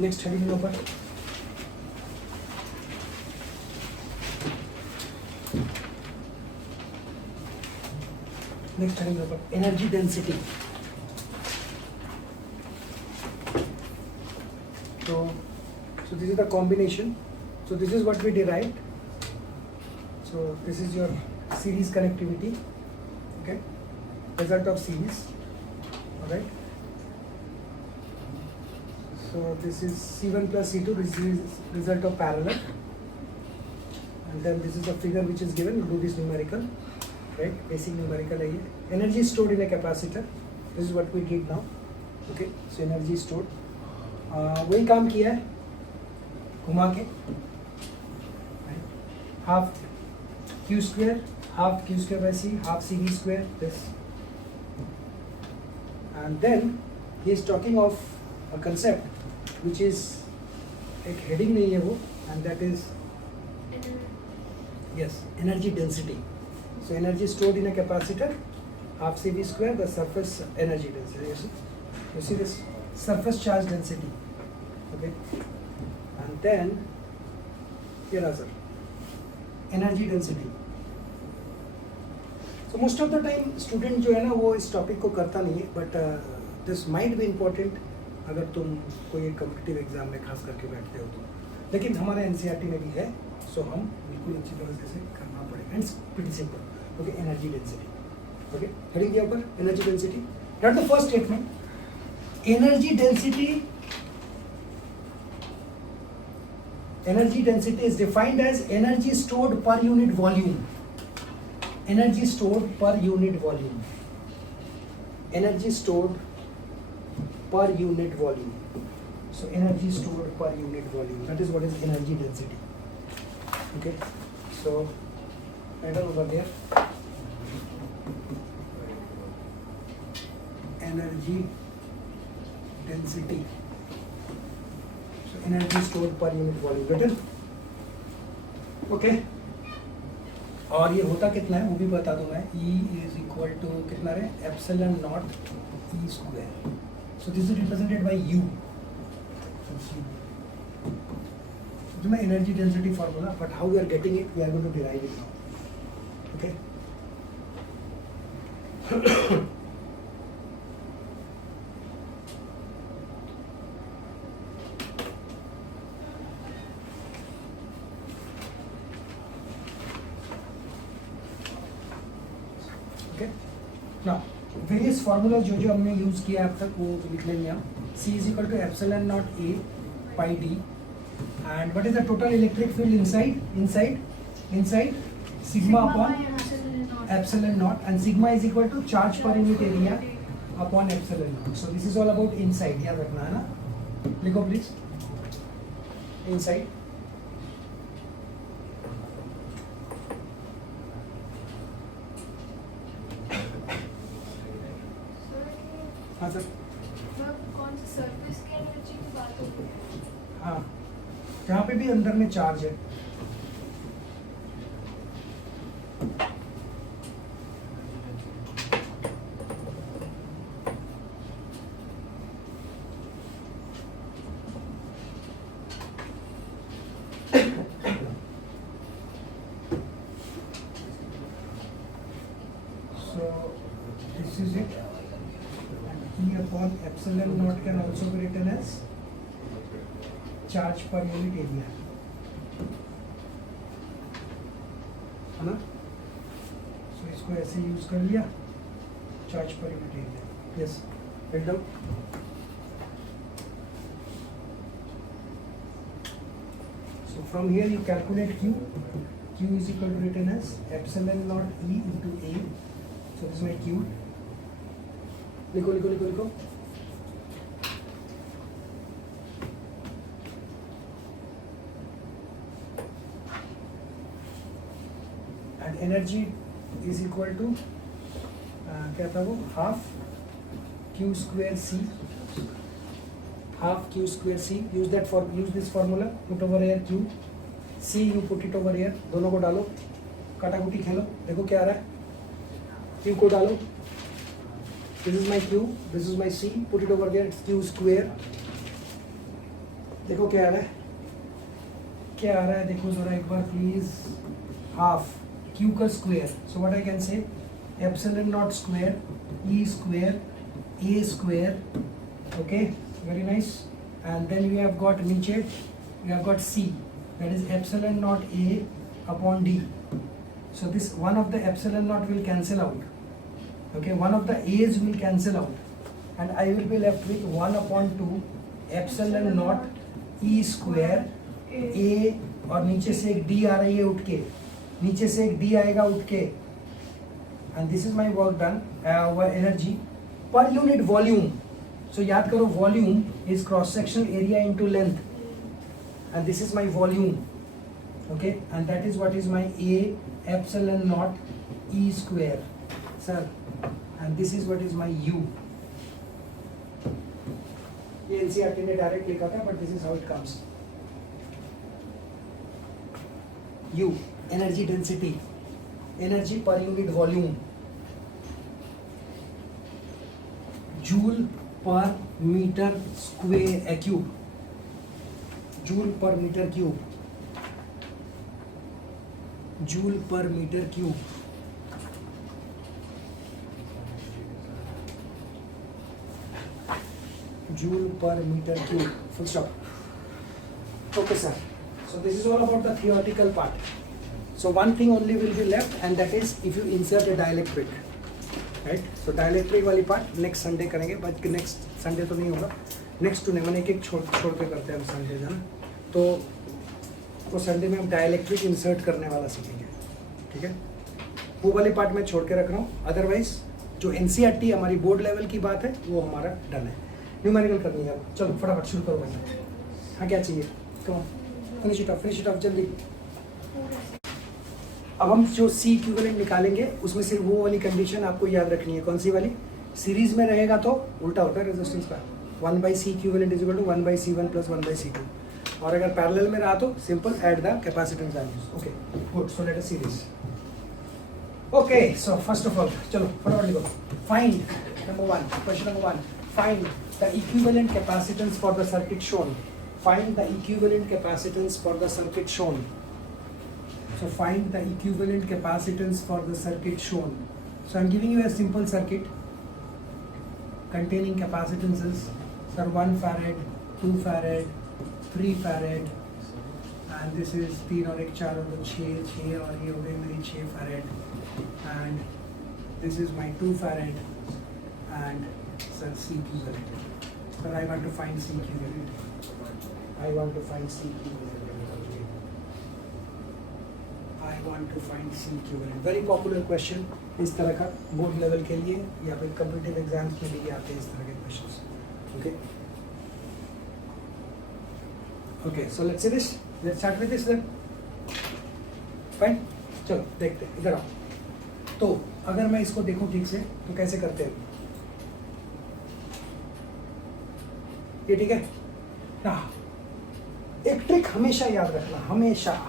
Next heading ऊपर next heading ऊपर energy density. So this is the combination. So this is what we derived. So this is your series connectivity. Okay, result of series. All right. So this is C1 plus C2. This is result of parallel. And then this is a figure which is given. Do this numerical. Right, basic numerical है ये. Energy stored in a capacitor. This is what we did now. Okay, so energy stored. वही काम किया है घुमा के. Half Q square by C, half C V square this. And then he is talking of a concept which is एक heading नहीं है वो, and that is yes energy density. So energy stored in a capacitor, half CV square, the surface energy density. You see this surface charge density. Okay, and then here are sir energy density. So most of the time student जो है ना वो इस topic को करता नहीं है, but this might be important अगर तुम कोई कॉम्पिटिटिव एग्जाम में खास करके बैठते हो तो. लेकिन हमारे एनसीईआरटी में भी है, सो हम बिल्कुल अच्छी तरह से करना पड़ेगा. And pretty simple. Okay, energy density. Okay, heading के ऊपर energy density. That's the first statement. Energy density is defined as energy stored per unit volume. Energy stored per unit volume. Energy stored per unit volume. So energy stored per unit volume. That is what is energy density. Okay, so write down over there. Energy density. So energy stored per unit volume. Got it? Okay. और ये होता कितना है वो भी बता दूं मैं. E is equal to कितना है? Epsilon naught E square. So this is represented by U. जो मैं energy density formula, but how we are getting it, we are going to derive it now. Okay. Okay. Now various formulas जो हमने use किया अब तक वो लिख लेंगे हम. C is equal to epsilon naught A pi D. And what is the total electric field inside sigma upon epsilon naught, and sigma is equal to charge per unit area upon epsilon naught. So this is all about inside. याद रखना है ना. लिखो please inside. हाँ sir. कौन सी surface की energy की बात हो रही है? हाँ, जहाँ पे भी अंदर में चार्ज है. So this is it. E upon epsilon naught can also be written as charge per unit area. है ना? So इसको ऐसे यूज कर लिया. charge per unit area. Yes. Write down. So from here you calculate Q. Q is equal to written as epsilon naught E into A. So this is my Q. लिखो. And energy is equal to क्या था वो? half Q square C. Half Q square C. Use this formula. Put over here Q. C you put it over here. दोनों को डालो. काटाकुटी खेलो. देखो क्या आ रहा है. Q को डालो. This is my Q, this is my C, put it over there, it's Q square. देखो क्या आ रहा है, क्या आ रहा है देखो जरा एक बार प्लीज. हाफ क्यू का square. So what I can say epsilon not square E square A square. Okay, very nice. And then we have got नीचे we have got C, that is epsilon not A upon D. So this one of the epsilon naught will cancel out. Okay, one of the a's will cancel out, and I will be left with 1 upon 2 epsilon naught e square a, और नीचे से एक d आ रही है उठ के, नीचे से एक d आएगा उठ के. And this is my work done. Energy per unit volume. So याद करो volume is cross sectional area into length, and this is my volume. Okay, and that is what is my a epsilon naught e square, sir, and this is what is my u. ये NCERT ने direct लिखा था, but this is how it comes. U, energy density, energy per unit volume, joule per meter square cube, joule per meter cube, joule per metre cube. Joule per metre cube, full stop. Okay sir, so this is all about the theoretical part. So one thing only will be left, and that is if you insert a dielectric, right? So dielectric वाली part next Sunday करेंगे, but next Sunday तो नहीं होगा, next to मैंने एक छोड़ के करते हैं हम Sunday है ना, तो वो संडे में हम डायलैक्ट्रिक इंसर्ट करने वाला सीखेंगे. ठीक है, वो वाली पार्ट मैं छोड़ के रख रहा हूँ. अदरवाइज जो एनसीईआरटी हमारी बोर्ड लेवल की बात है वो हमारा डन है. न्यूमेरिकल करनी है. अब चलो फटाफट शुरू करो भाई. हाँ क्या चाहिए, कम फिनिश इट ऑफ जल्दी. अब हम जो सी इक्विवेलेंट निकालेंगे उसमें सिर्फ वो वाली कंडीशन आपको याद रखनी है. कौन सी वाली? सीरीज में रहेगा तो उल्टा होता है रेजिस्टेंस का. 1/C equivalent is equal to 1/C1 plus 1/C2. और अगर पैरेलल में रहा तो simple add the capacitance values. Okay good. So let us see this. Okay, so first of all चलो फटाफट लिखो. Find number 1, question number 1, find the equivalent capacitance for the circuit shown. Find the equivalent capacitance for the circuit shown. So find the equivalent capacitance for the circuit shown. So I am giving you a simple circuit containing capacitances. Sir, 1 farad, 2 farad, 3 farad, and this is 3 और 1 4 और 6 और ये हो गई मेरी 6 farad, and this is my 2 farad, and sir C equivalent. Sir, I want to find C equivalent. I want to find C equivalent. I want to find C equivalent. Very popular question इस तरह का board level के लिए या फिर competitive exams में भी आते हैं इस तरह के questions. Okay okay, so let's see this. Let's start with this then. Fine, चलो देखते हैं. इधर आओ. तो अगर मैं इसको देखूं ठीक से तो कैसे करते हैं ये? ठीक है ना. एक ट्रिक हमेशा याद रखना, हमेशा.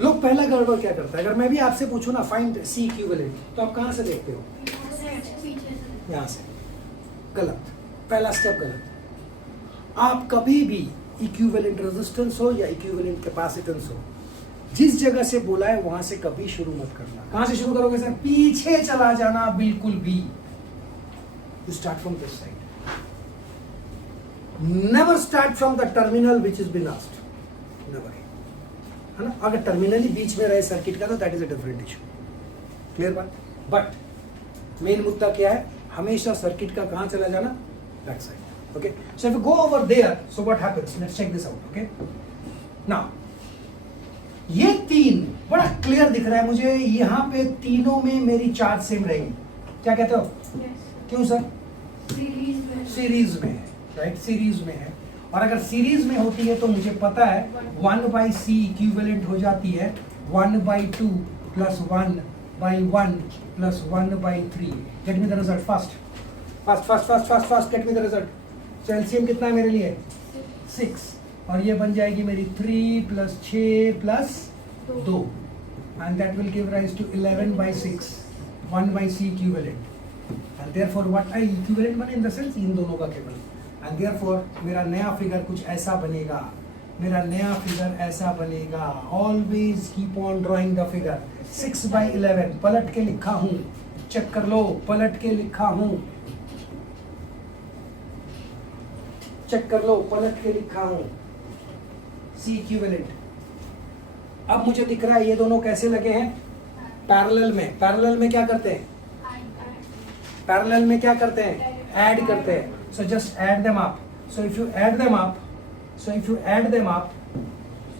लोग पहला गड़बड़ क्या करता है, अगर मैं भी आपसे पूछूं ना फाइंड सी इक्विवेलेंट, तो आप कहाँ से देखते हो? यहाँ से. गलत. पहला स्टेप गलत. आप कभी भी इक्विवेलेंट रेजिस्टेंस हो या इक्विवेलेंट कैपेसिटेंस हो, जिस जगह से बोला है वहां से कभी शुरू मत करना. कहाँ से शुरू करोगे सर? पीछे चला जाना बिल्कुल भी. You start from this side. Never start from the terminal which is been asked. Never, है ना. अगर टर्मिनली बीच में रहे सर्किट का तो that is a different issue. Clear बात. बट मेन मुद्दा क्या है? हमेशा सर्किट का कहां चला जाना? Back side. Okay, so if you go over there, so what happens? Let's check this out. Okay, now ये 3 बड़ा क्लियर दिख रहा है मुझे. यहाँ पे तीनों में मेरी चार्ज सेम रहेगी. क्या कहते हो? क्यों सर? सीरीज में है. राइट, सीरीज में है. और अगर सीरीज में होती है तो मुझे पता है 1/C इक्विवेलेंट हो जाती है 1/2 plus 1/1 plus 1/3. Get me the result fast fast. Get me the result. So LCM कितना है मेरे लिए? 6. और ये बन जाएगी मेरी 3 plus 6 plus 2, and that will give rise to 11/6 1/C equivalent. And therefore what I equivalent माने इन द सेंस इन दोनों का केवल. एंड देयरफॉर मेरा नया फिगर कुछ ऐसा बनेगा, मेरा नया फिगर ऐसा बनेगा. Always keep on drawing the figure. 6/11 पलट के लिखा हूं, चेक कर लो, पलट के लिखा हूं, चेक कर लो, पलट के लिखा हूं. C equivalent. अब मुझे दिख रहा है ये दोनों कैसे लगे हैं, पैरेलल में. पैरेलल में क्या करते हैं, पैरेलल में क्या करते हैं, ऐड करते हैं. So just add them up. So if you add them up, so if you add them up,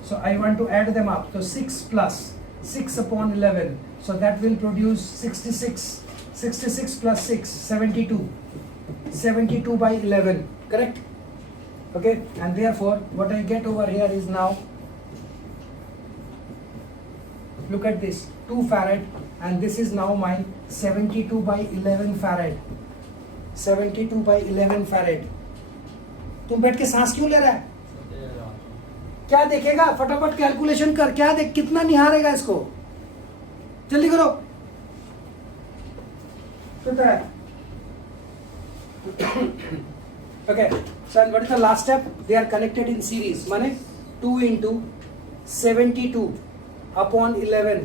so I want to add them up, so 6 plus 6/11, so that will produce 66. 66 plus 6, 72. 72/11, correct? Okay, and therefore what I get over here is now, look at this, 2 farad, and this is now my 72/11 farad. 72/11 farad. तुम बैठ के सांस क्यों ले रहा है, क्या देखेगा, फटाफट कैलकुलेशन कर, क्या देख, कितना निहारेगा इसको, जल्दी करो. Okay, so and what is the last step? They are connected in series. माने 2 into 72/11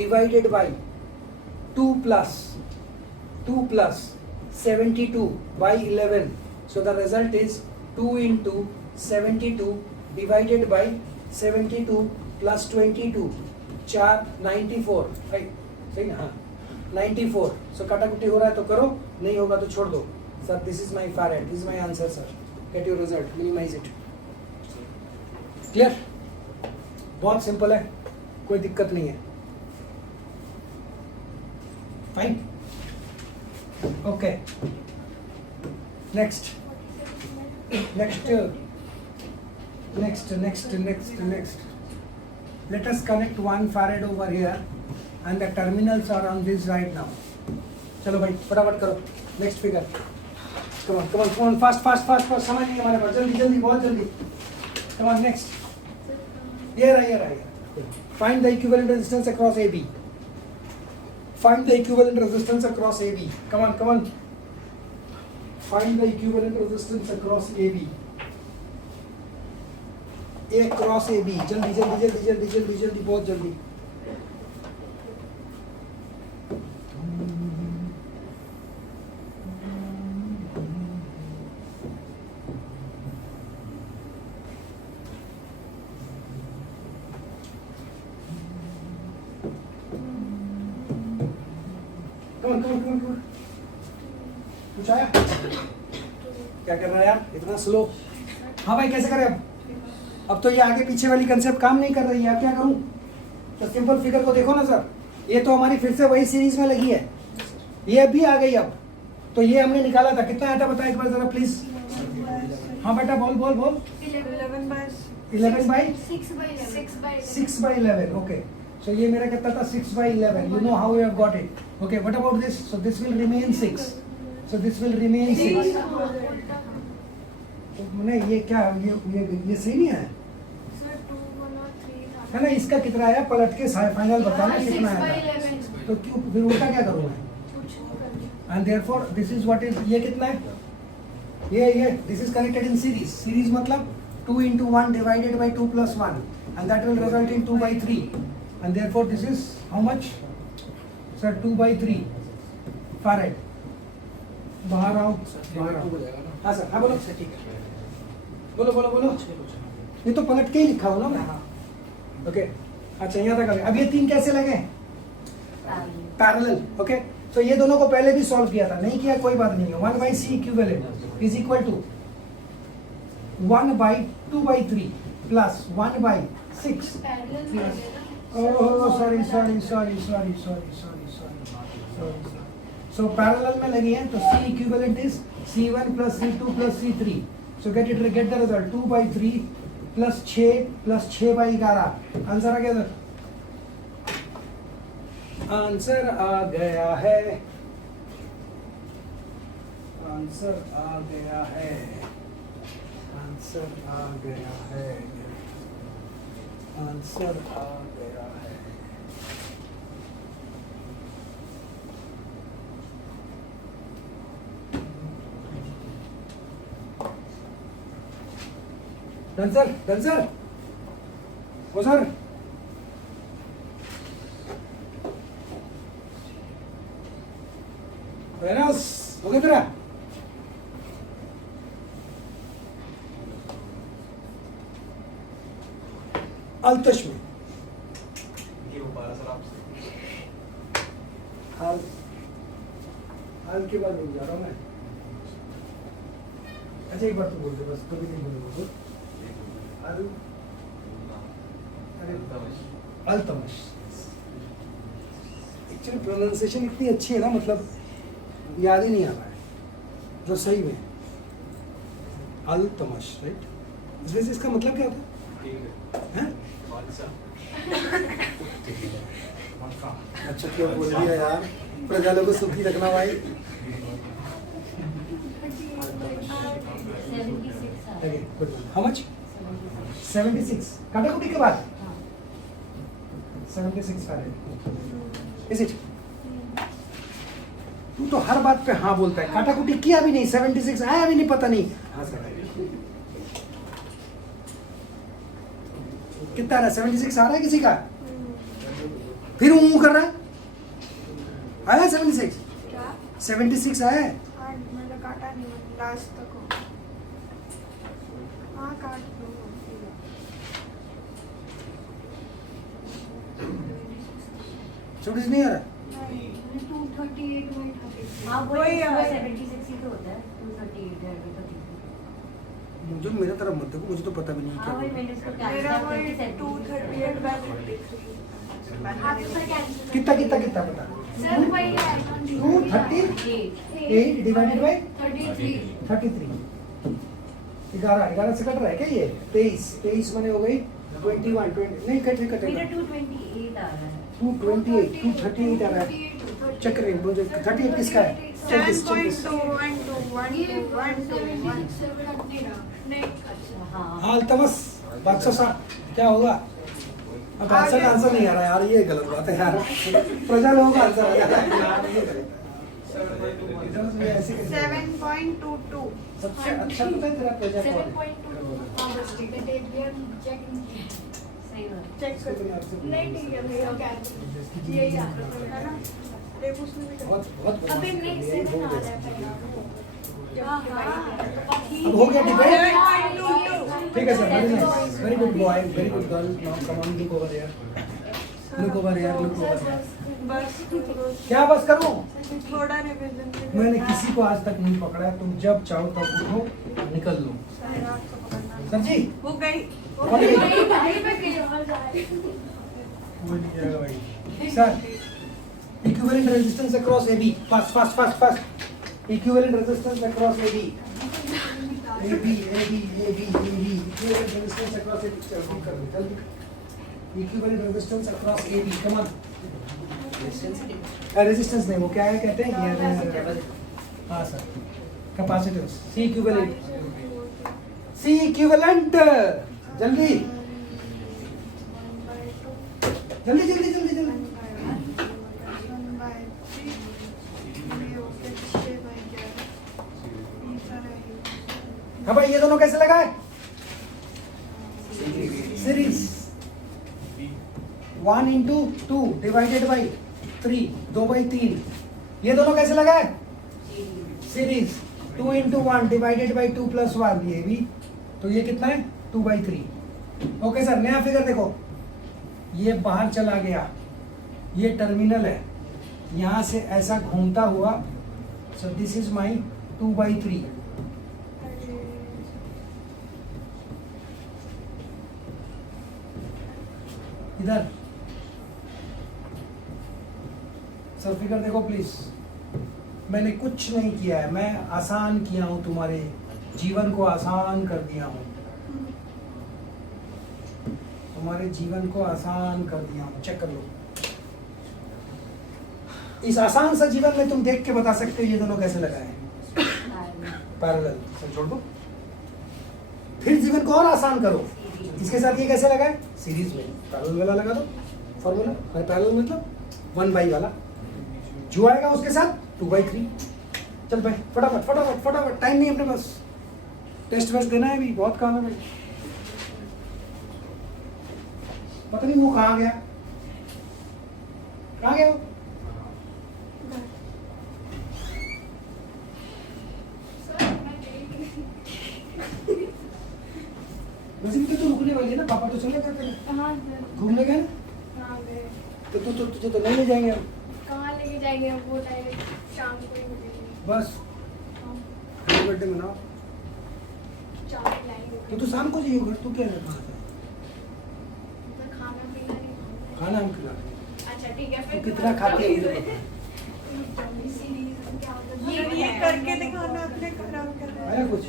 divided by 2 plus 72/11. So the result is 2 into 72 divided by 72 plus 22, 4, 94. सही ना, हाँ 94. सो काटाकुटी हो रहा है तो करो, नहीं होगा तो छोड़ दो. Sir this is my farad, this is my answer sir. Get your result, minimise it. Clear, बहुत सिंपल है, कोई दिक्कत नहीं है. Fine, okay. Next. Let us connect 1 farad over here and the terminals are on this right now. चलो भाई फटाफट करो. Next figure. come on fast समझ नहीं हमारे पास, जल्दी बहुत जल्दी. come on next. ये रहा. find the equivalent resistance across AB. find the equivalent resistance across AB. come on find the equivalent resistance across AB. A cross A B. जल्दी बहुत जल्दी. कौन कुछ आया, क्या कर रहा है यार, इतना स्लो. हाँ भाई कैसे करें अब तो ये आगे पीछे वाली कंसेप्ट काम नहीं कर रही है, क्या करूं. तो सिंपल फिगर को देखो ना सर, ये तो हमारी फिर से वही सीरीज में लगी है, ये भी आ गई. अब तो ये हमने निकाला था, कितना आया था बता एक बार जरा प्लीज. हाँ बेटा बोल 11/6/11. ओके, सो ये मेरा कितना था 6/11. You know how you have got it. Okay, what about this. So this will remain 6. So this will remain 6. नहीं ये क्या, ये सही नहीं है है ना. इसका कितना आया, पलट के फाइनल बताना कितना आया. तो क्यों फिर उल्टा क्या करूँ मैं. And therefore this is what is, ये कितना है, ये this is connected in series. Series मतलब 2 into 1 divided by 2 plus 1, and that will result in 2/3. And therefore this is how much, sir? 2/3 farad. बाहर आओ. हाँ सर, हाँ बोलो. बोलो. ये तो पलट के ही लिखा हो ना मैं. ओके, अच्छा यहाँ तक आ गए. अब ये 3 कैसे लगे, पैरेलल. ओके, तो ये दोनों को पहले भी सॉल्व किया था, नहीं किया कोई बात नहीं है. 1/c equivalent is equal to 1/2/3 plus 1/6. Oh sorry. So parallel में लगी है, तो c equivalent is c1 plus c2 plus c3. So get the result. 2/3 plus 6 plus 6/11. Answer आ गया सर. आंसर आ गया है. आंसर आ गया है. डन सर ओ सर रेनस हो गया तेरा अल्तश में हाल के बाद बोल जा रहा हूँ मैं अच्छा एक बार तो बोल दे बस कभी नहीं बोलूँगा अल अल्तमश एक्चुअली प्रोनाउंसिएशन इतनी अच्छी है ना मतलब याद ही नहीं आ रहा है जो सही में अल्तमश राइट इसमें से इसका मतलब क्या होता है अच्छा क्यों बोल दिया यार प्रजा को सुखी रखना भाई हाउ मच 76 काटाकुटी के बाद 76 इज इट तू तो हर बात पे हाँ बोलता है काटाकुटी किया भी नहीं 76 आया भी नहीं पता नहीं हाँ सर कितना आ रहा है 76 आ रहा है किसी का फिर वो कर रहा है आया 76 क्या 76 आया है हाँ मैंने काटा नहीं लास्ट तक हो हाँ काट दो छोटी नहीं आ रहा नहीं 238 में हाँ वही वही है। 76 ही तो होता है 238 है अभी तो मुझे मेरा तरफ मत देखो मुझे तो पता भी नहीं हाँ क्या वही बोल मैंने उसको क्या मेरा वही 238 बाय 53 आप तो सर कैंसिल कितना कितना कितना पता सर वही है 238 डिवाइडेड बाय 33 33 11 से कट रहा है क्या ये 23 माने हो गई 21 20 नहीं कट मेरा कटेगा 228 आ रहा है 228 238 आ रहा है चेक करें मुझे 38 किसका है चेक दिस 7.2 हाँ हाँ अल्तमस 560 क्या होगा अब आंसर नहीं आ रहा यार ये गलत बात है यार प्रजा लोगों का आंसर आ जा रहा है यार ये गलत है। इधर से ऐसे कैसे होगा? 7.22 सबसे अच्छा पता है तेरा प्रजा कौन है? 7.22 हाँ बस ठीक है डेट भी हम चेक सही बात चेक कर नहीं ठीक है भैया क्या यही आ रहा है ना देखो उसमें भी बहुत बहुत अभी नहीं ये 7 हो आ गया। रहा है अब हो गया डिबेट ठीक है sir very good boy very good girl now come on look over here look over here look over here बस क्या बस करूं थोड़ा रिवीजन मैंने किसी को आज तक नहीं पकड़ा तुम जब चाहो तब उठो निकल लो सर जी हो गई कौन गई? वो नहीं जाएगा भाई sir equivalent resistance across AB fast fast fast fast equivalent resistance across AB AB AB AB AB equivalent resistance across AB जल्दी कर जल्दी equivalent resistance across AB come on resistance नहीं वो क्या है कहते हैं ये हाँ सर कैपेसिटेंस सी इक्विवेलेंट जल्दी जल्दी जल्दी जल्दी जल्दी हाँ भाई ये दोनों कैसे लगाए सीरीज 1 into 2 डिवाइडेड बाई 3 2/3 ये दोनों कैसे लगाए series 2 into 1 divided by 2 plus 1 ये भी तो ये कितना है 2/3 ओके सर नया फिगर देखो ये बाहर चला गया ये टर्मिनल है यहाँ से ऐसा घूमता हुआ सो दिस इज माई 2/3 इधर सर फिगर देखो प्लीज मैंने कुछ नहीं किया है मैं आसान किया हूं तुम्हारे जीवन को आसान कर दिया हूं तुम्हारे जीवन को आसान कर दिया हूं चेक कर लो इस आसान सा जीवन में तुम देख के बता सकते हो ये दोनों कैसे लगाए हैं पैरेलल सर छोड़ दो फिर जीवन को और आसान करो इसके साथ ये कैसे लगाए सीरीज में पैरेलल वाला लगा दो फॉर्मूला पैरेलल मतलब 1 वाला जो आएगा उसके साथ 2/3 चल भाई फटाफट फटाफट फटाफट टाइम नहीं अपने पास टेस्ट वेस्ट देना है अभी बहुत काम है भाई पता नहीं वो कहाँ गया, कहाँ गया वो? वैसे भी तो रुकने वाली है ना, पापा तो चले जाते हैं हाँ सर, घूमने गए ना, हाँ गए। तो तुझे तो नहीं ले जाएंगे हम। कहाँ लेके जाएंगे हम, वो डायरेक्ट शाम को ही मिलेंगे। बस हाँ, हैप्पी बर्थडे मनाओ। चाय लाएंगे। तो तू शाम को जाइए घर, तू क्या है बात है? तो खाना पीना नहीं खाना। खाना हम खिला देंगे। अच्छा ठीक है, तू फिर कितना खाती है मुझे पता है। ये करके दिखाना अपने खराब कर रहा आया कुछ?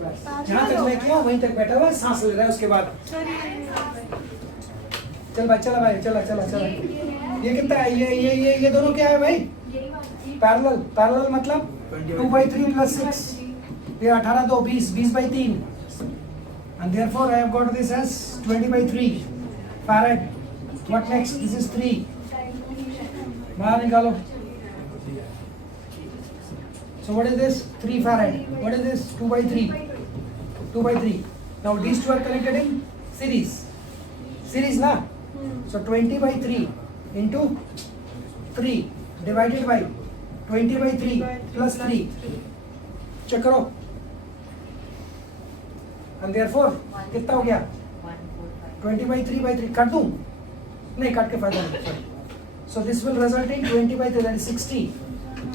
बस जहाँ तक मैं किया वहीं तक बैठा हुआ है, सांस ले रहा है उसके बाद। चल भाई, चला भाई, चला चला चला। ये कितना है? ये दोनों क्या है भाई? पैरेलल। पैरेलल मतलब 2/3 + 6, ये 18 2 20, 20/3, and therefore I have got this as 20/3 farad. What next? This is 3. बाहर निकालो। So what is this? 3 farad. What is this? 2/3. 2/3. Now these two are connected in series. Series na? So 20/3 into 3 divided by 20/3 plus 3. Check करो। And therefore कितना हो गया? 20/3/3 काट दूं? नहीं, काट के फायदा नहीं। So this will result in 20/3, that is 60.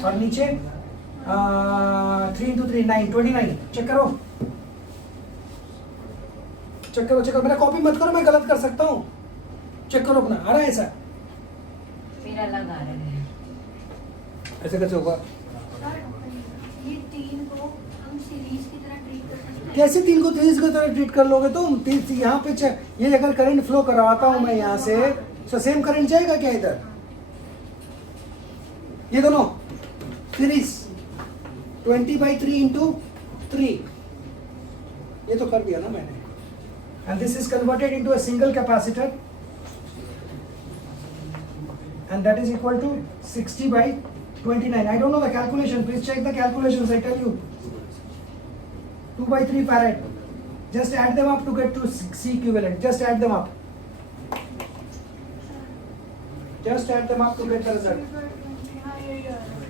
और नीचे 3 into 3 9, 29. चेक करो, चेक करो, चेक करो। मेरा कॉपी मत करो, मैं गलत कर सकता हूँ। चेक करो अपना, आ रहा है ऐसा? मेरा अलग आ रहा है। ऐसे कैसे होगा? ये 3 को हम सीरीज की तरह ट्रीट कर सकते हैं। कैसे 3 को 30 की तरह ट्रीट कर लोगे तुम? यहाँ पे ये अगर करंट फ्लो करवाता हूँ मैं यहाँ से, तो सेम करंट जाएगा क्या इधर? ये दोनों सीरीज 20/3 into 3, ये तो कर दिया ना मैंने। And this is converted into a single capacitor, and that is equal to 60/29. I don't know the calculation. Please check the calculations. I tell you. 2/3 farad. Just add them up to get to C equivalent. Just add them up. Just add them up to get the result. हाँ, यही आ रहा है।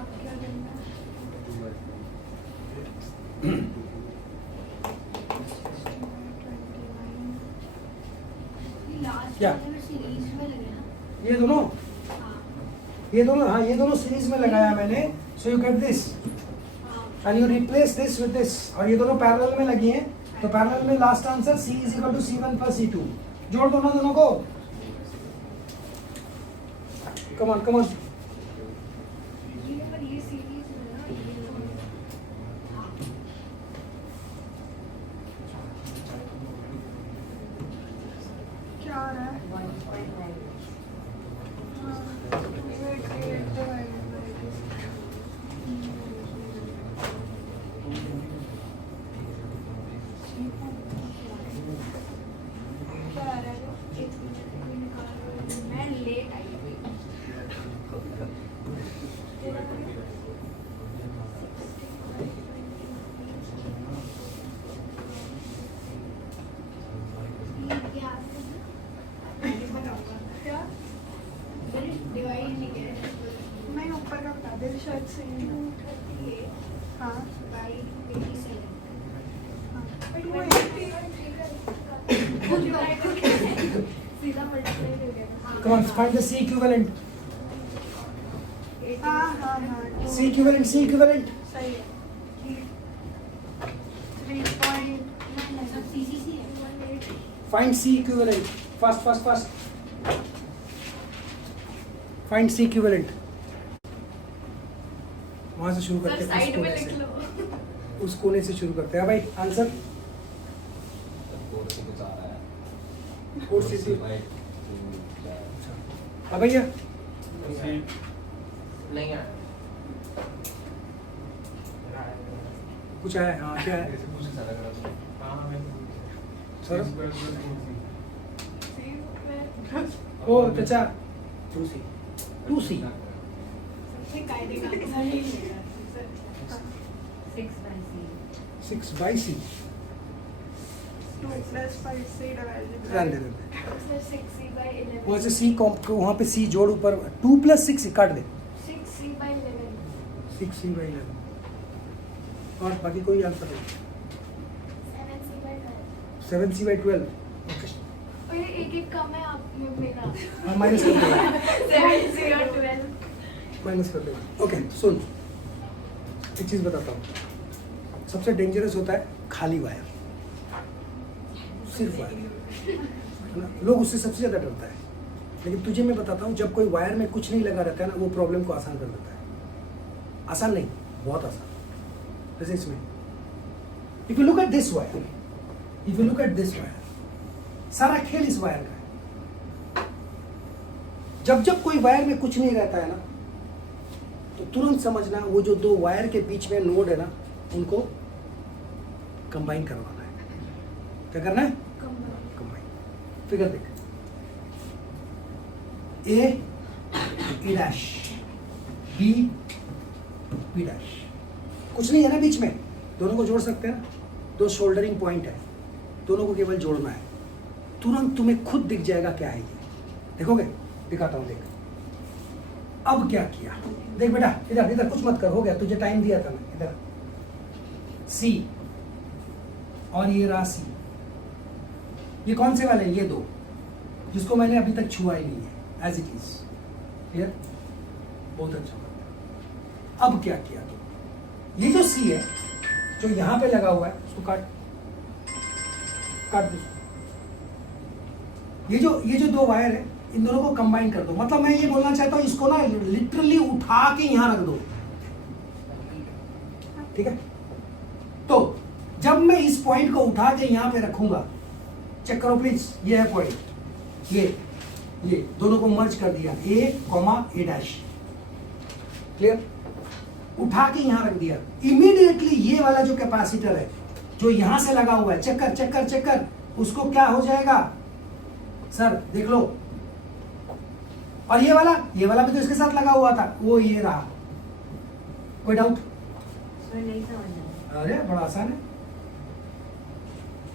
अब क्या करना है? Last क्या? वाले में सीरीज में लगे ना। ये दोनों, हाँ, ये दोनों, हाँ ये दोनों सीरीज में लगाया मैंने। So you get this, हाँ। and you replace this with this. और ये दोनों पैरेलल में लगी हैं, तो पैरेलल में last answer C is equal to C1 plus C2. जोड़ दो ना दोनों को। Come on, come on. ये पर ये सीरीज में ना, ये दोनों। हाँ। क्या आ रहा है? 1.9। हाँ, 2/8 divided by this. क्या आ रहा है? एक मिनट में निकाल रहा हूँ। मैं लेट आई थी। क्या? डिवाइड नहीं किया। मैं ऊपर का बता दे शायद से। हाँ, हाँ। सीधा मल्टीप्लाई हो गया। Come on, find the C equivalent. हाँ हाँ हाँ, C equivalent, C equivalent. सही है। 3.9 सब CCC है। Find C equivalent. Fast, fast, fast. Find C equivalent. वहाँ से शुरू करते हैं, उस साइड में कोने लिख से। लो। उस कोने से शुरू करते हैं। भाई आंसर और सीसी। अब भैया नहीं है। कुछ है? हाँ क्या है सर? ओ अच्छा 2C 2C सबसे कायदे का आंसर ही है। 6/C। 6/C 2 plus 5c divided रहने by दे उसमें 6c by 11 वहाँ से सी कॉम वहाँ पे सी जोड़ ऊपर 2 + 6 काट दे 6c by 11 6c/11 और बाकी कोई आंसर नहीं 7c by 12 7c/12 ओके और ये एक कम है आप मेरा हाँ माइनस कर देगा 7c और 12 माइनस कर देगा ओके सुन एक चीज़ बताता हूँ सबसे डेंजरस होता है खाली वायर सिर्फ वायर है ना लोग उससे सबसे ज़्यादा डरता है लेकिन तुझे मैं बताता हूँ जब कोई वायर में कुछ नहीं लगा रहता है ना वो प्रॉब्लम को आसान कर देता है आसान नहीं बहुत आसान जैसे इसमें if you look at this wire if you look at this wire सारा खेल इस वायर का है जब जब कोई वायर में कुछ नहीं रहता है ना तो तुरंत समझना वो जो दो वायर के बीच में नोड है ना उनको कंबाइन करवाना है क्या करना है कंबाइन फिगर देख ए डैश बी बी डैश कुछ नहीं है ना बीच में दोनों को जोड़ सकते हैं ना दो शोल्डरिंग पॉइंट है दोनों को केवल जोड़ना है तुरंत तुम्हें खुद दिख जाएगा क्या है ये देखोगे दिखाता हूं देख अब क्या किया देख बेटा इधर इधर कुछ मत कर हो गया तुझे टाइम दिया था मैं इधर सी और ये रहा सी ये कौन से वाले हैं ये दो जिसको मैंने अभी तक छुआ ही नहीं है एज इट इज क्लियर बहुत अच्छा अब क्या किया तो ये जो सी है जो यहां पे लगा हुआ है उसको काट काट दो ये जो दो वायर है इन दोनों को कंबाइन कर दो मतलब मैं ये बोलना चाहता हूं इसको ना लिटरली उठा के यहां रख दो ठीक है तो जब मैं इस पॉइंट को उठा के यहां पे रखूंगा चेक करो प्लीज ये है पॉइंट ये दोनों को मर्ज कर दिया ए कॉमा ए डैश क्लियर उठा के यहां रख दिया इमीडिएटली ये वाला जो कैपेसिटर है जो यहां से लगा हुआ है चेक कर उसको क्या हो जाएगा सर देख लो और ये वाला भी तो इसके साथ लगा हुआ था वो ये रहा कोई डाउट सर नहीं समझ अरे बड़ा आसान है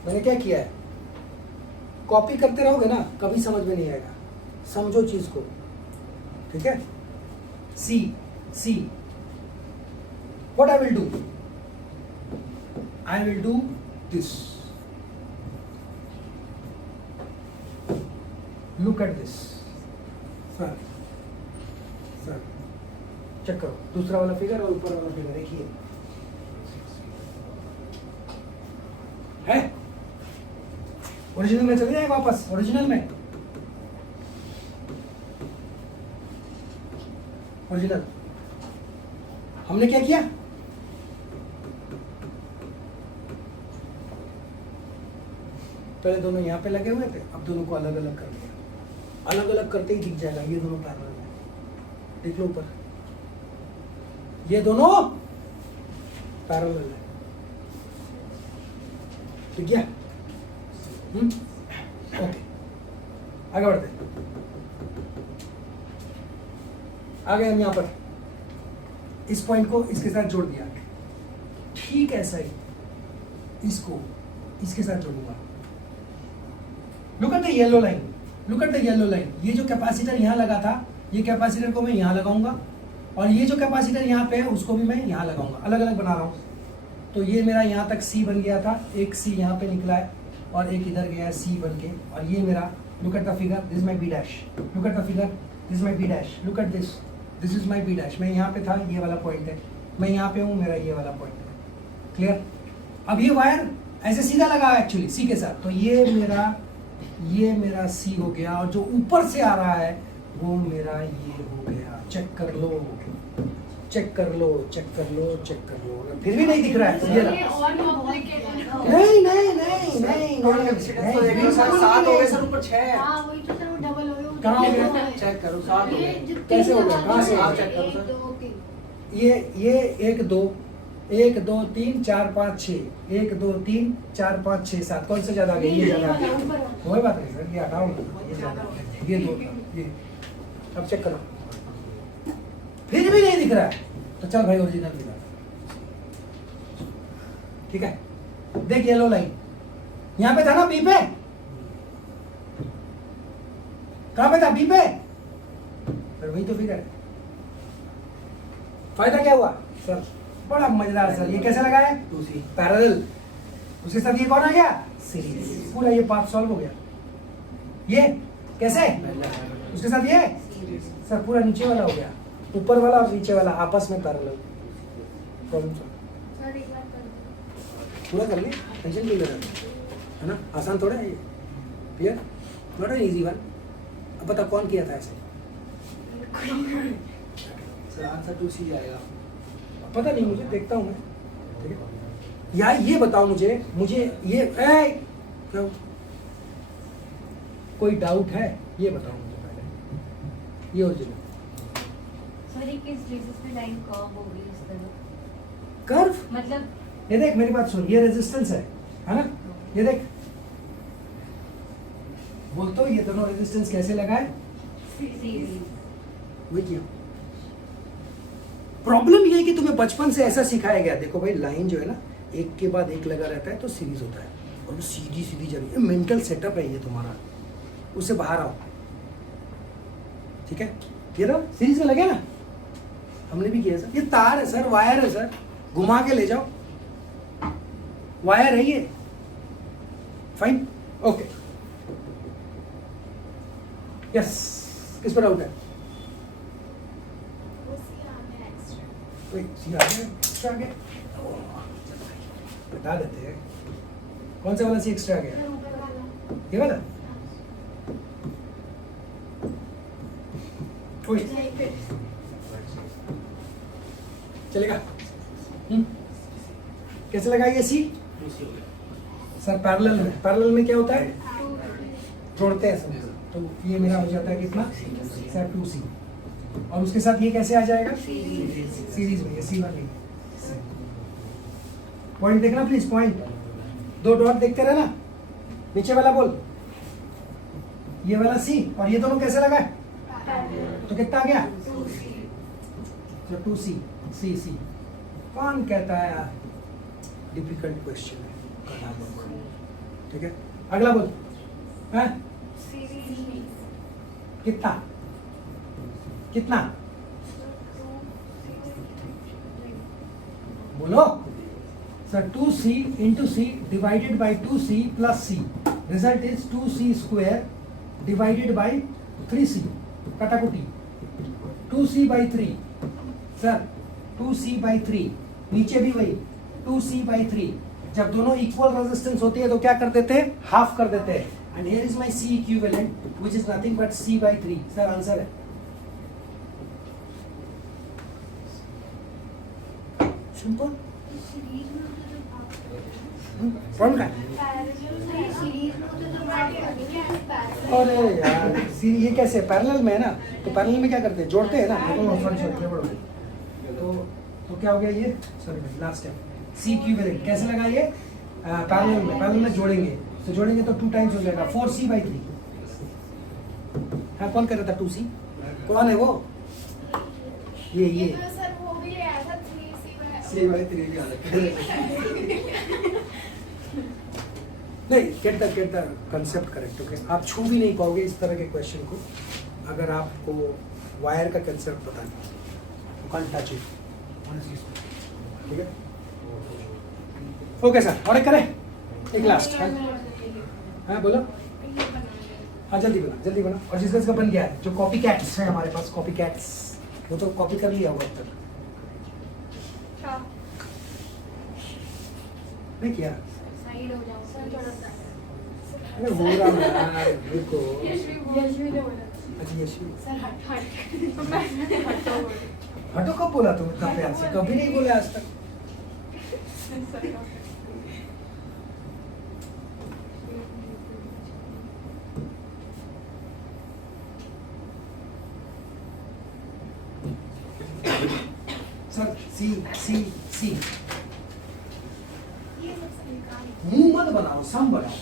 मैंने क्या किया है कॉपी करते रहोगे ना कभी समझ में नहीं आएगा समझो चीज को ठीक है see what I will do this look at this sir check करो दूसरा वाला फिगर और ऊपर वाला फिगर देखिए है ओरिजिनल में चले जाए वापस ओरिजिनल हमने क्या किया पहले दोनों यहां पे लगे हुए थे अब दोनों को अलग अलग कर दिया अलग अलग करते ही दिख जाएगा ये दोनों पैरेलल है देख लो ऊपर ये दोनों पैरेलल है ठीक है ओके आगे बढ़ते आ गए हम यहां पर इस पॉइंट को इसके साथ जोड़ दिया ठीक ऐसा ही इसको इसके साथ जोड़ूंगा look at the yellow line ये जो कैपेसिटर यहाँ लगा था ये कैपेसिटर को मैं यहाँ लगाऊंगा और ये जो कैपेसिटर यहाँ पे है उसको भी मैं यहाँ लगाऊंगा अलग अलग बना रहा हूँ तो ये मेरा यहाँ तक सी बन गया था एक सी यहाँ पे निकला है और एक इधर गया है सी बन के और ये मेरा look at the figure this is my B dash look at the figure this is my B dash look at this is my B dash मैं यहाँ पे था ये वाला पॉइंट है मैं यहाँ पे हूँ मेरा ये वाला पॉइंट है क्लियर अब ये वायर ऐसे सीधा लगा है एक्चुअली सी के साथ तो ये मेरा सी हो गया और जो ऊपर से आ रहा है वो मेरा ये हो गया चेक कर लो अगर फिर भी नहीं दिख रहा है तो ये ये और कॉम्प्लिकेटेड नहीं सात हो गए सर ऊपर 6 हां वही तो सर वो डबल हो गया कहाँ हो गया? चेक करो 7 हो ये गए जो कैसे हो तीन गया? कहाँ से? नंबर आप चेक करो सर। 1 2 3 ये 1 2 3 4 5 6 1 2 3 4 5 6 7 कौन से ज्यादा आ गया ये ज्यादा आ गया कोई बात नहीं सर ये हटाओ ना ये ज्यादा आ गया। ये दो ये अब चेक करो फिर भी नहीं दिख रहा है तो चल भाई ओरिजिनल दिखा ठीक है देख येलो लाइन यहाँ पे था ना बी पे, कहाँ पे था बी पे, सर वही तो फिगर है। फायदा क्या हुआ सर, बड़ा मजेदार सर, ये कैसे लगा है 2C पैरेलल, उसके साथ ये कौन आ गया सीरीज, पूरा ये पार्ट सॉल्व हो गया। ये कैसे, उसके साथ ये सर पूरा नीचे वाला हो गया, ऊपर वाला और नीचे वाला आपस में पैरेलल, प्रॉब्लम सॉल्व। सर एक बार कर पूरा कर ले, टेंशन क्यों ले रहा है ना, आसान थोड़ा है ये, clear, not an easy one. अब बता कौन किया था ऐसे, सर आंसर 2C जाएगा। पता नहीं मुझे, देखता हूँ मैं, ठीक है। यार ये बताओ मुझे ये क्या कोई डाउट है, ये बताओ मुझे पहले, ये ओरिजिनल सर ये किस बेसिस पे लाइन कर्व हो गई इस तरह? कर्व, मतलब ये देख मेरी बात सुन, ये रेजिस्टेंस है ना, ये देख, बोल तो ये दोनों रेजिस्टेंस कैसे लगाए, सीरीज। वही किया। प्रॉब्लम ये है कि तुम्हें बचपन से ऐसा सिखाया गया, देखो भाई लाइन जो है ना एक के बाद एक लगा रहता है तो सीरीज होता है, और वो सीधी सीधी जा रही है, मेंटल सेटअप है ये तुम्हारा, उससे बाहर आओ, ठीक है। ये ना सीरीज में लगे ना, हमने भी किया सर, ये तार है सर, वायर है सर, घुमा के ले जाओ, वायर है ये, फाइन, ओके, यस, किस पर डाउट है, वो सी आ गया एक्स्ट्रा वही सी आ गया, एक्स्ट्रा आ गया, बता देते हैं कौन सा वाला सी एक्स्ट्रा आ गया, सर ऊपर वाला ये वाला, कोई नहीं फिर चलेगा, कैसे लगा ये सी 2C हो गया। सर पैरेलल में क्या होता है, 2 जोड़ते हैं सब, तो ये मेरा हो जाता है कितना सर 2C, और उसके साथ ये कैसे आ जाएगा सीरीज में, ये सी वाली पॉइंट देखना प्लीज, पॉइंट, दो डॉट देखते रहना, नीचे वाला बोल, ये वाला सी और ये दोनों कैसे लगा है, तो कितना आ गया 2C तो 2C सी सी, कौन कहता है यार डिफिकल्ट क्वेश्चन है, ठीक है। अगला बोल, हैं सीरीज कितना कितना बोलो sir, 2C into C divided by 2C plus C, result is 2C square divided by 3C, कटाकुटी 2C by 3 sir, 2C by 3, नीचे भी वही 2C by 3, जब दोनों इक्वल रेजिस्टेंस होती है तो क्या कर देते हैं, हाफ कर देते हैं, and here is my C equivalent which is nothing but C by 3, sir answer है सिंपल, प्रॉब्लम क्या है? अरे यार ये कैसे पैरेलल में है ना, तो पैरेलल में क्या करते हैं, जोड़ते हैं ना, तो क्या हो गया ये, sorry last step, C equivalent कैसे लगा ये, पैरेलल में जोड़ेंगे, तो जोड़ेंगे तो 2 टाइम्स हो जाएगा 4C by 3, हाँ कौन कर रहा था 2C, कौन है वो, ये सर वो भी आया था 3C C by 3 भी अलग नहीं, get the concept correct, okay. आप छू भी नहीं पाओगे इस तरह के क्वेश्चन को अगर आपको वायर का कंसेप्ट पता नहीं, यू कांट टच इट, ठीक है, ओके सर। और एक करें, एक लास्ट, हाँ बोलो, हाँ जल्दी बना, और जिसका बन गया है, जो कॉपी कैट्स है हमारे पास, कॉपी कैट्स वो तो कॉपी कर लिया होगा अब तक, नहीं किया, साइड हो जाओ सर थोड़ा सा अरे हो रहा है रुको, यशवी ने बोला अच्छा यशवी, सर हट मैं हटो हटो कब बोला तुम इतना प्यार से, कभी नहीं बोले आज तक, सर सी ये सबसे निकाल मुंह मत बनाओ, सम बनाओ,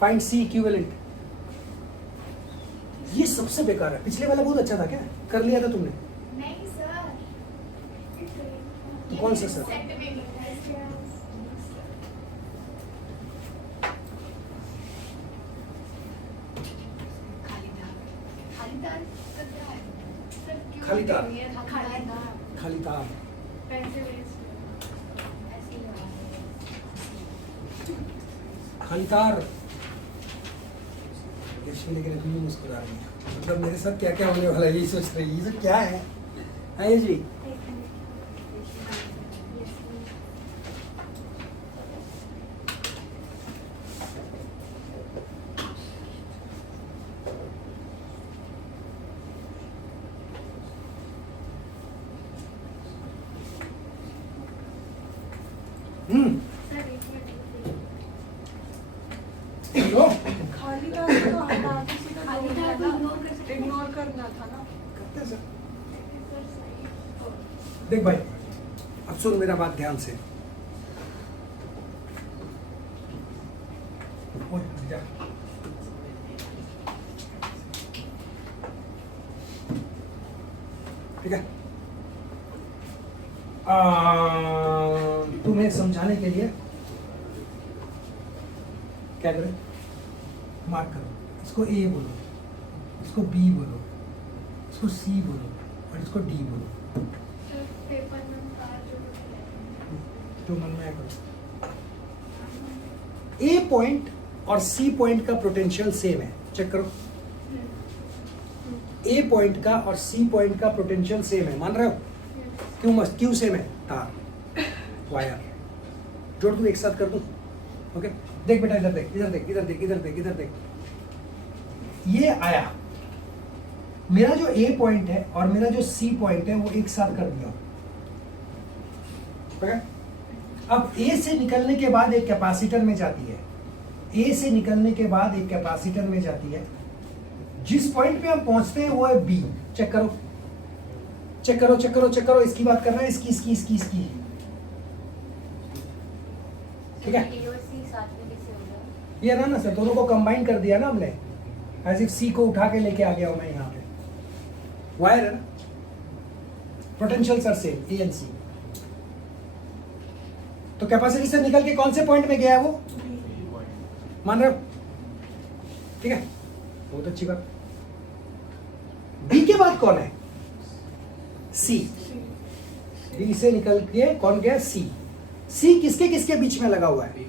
फाइंड सी इक्विवेलेंट, ये सबसे बेकार है, पिछले वाला बहुत अच्छा था, क्या कर लिया था तुमने, नहीं सर तो कौन सा सर? सेट में खाली तार। खाली तार। खाली तार। पेंसिल ऐसे ही लगा देंगे। खाली तार। यशवी लेकिन अभी भी मुस्कुरा रही है, मतलब मेरे साथ क्या क्या होने वाला है यही सोच रही है, ये सब क्या है? हाँ यशवी, सर एक मिनट लो खाली तार तो हटा के सीधा खाली तार को ignore कर सकते हैं। इग्नोर करना था ना। करते हैं सर। देख भाई, अब सुन मेरा बात ध्यान से। ओए, जा। ठीक है, तुम्हें समझाने के लिए क्या करें, मार्क करो, इसको ए बोलो, इसको बी बोलो, इसको सी बोलो और इसको डी बोलो, सर पेपर में तार जो मन में आया करो। ए पॉइंट और सी पॉइंट का पोटेंशियल सेम है, चेक करो। ए पॉइंट का और सी पॉइंट का पोटेंशियल सेम है, मान रहे हो? क्यों सेम है? तार, वायर जोड़ दूं, एक साथ कर दूं? ओके, देख बेटा, इधर देख, इधर देख, इधर देख, इधर देख, इधर देख। ये आया, मेरा जो ए पॉइंट है और मेरा जो सी पॉइंट है वो एक साथ कर दिया। ओके, अब ए से निकलने के बाद एक कैपेसिटर में जाती है, ए से निकलने के बाद एक कैपेसिटर में जाती है। जिस पॉइंट पे हम पहुंचते हैं वो है बी। चेक करो, चेक करो, चेक करो, चेक करो, इसकी बात कर रहे हैं, इसकी। ठीक है, A और C साथ में कैसे होगा? ये ना सर, दोनों को कंबाइन कर दिया ना हमने, एज इफ सी को उठा के लेके आ गया हूं मैं यहाँ पे। वायर है ना, potential sir same, A and C. तो कैपेसिटी से निकल के कौन से पॉइंट में गया है वो, मान रहे हो? ठीक है, बहुत अच्छी बात। बी के बाद कौन है? सी। बी से निकल के कौन गया? सी। सी किसके किसके बीच में लगा हुआ है?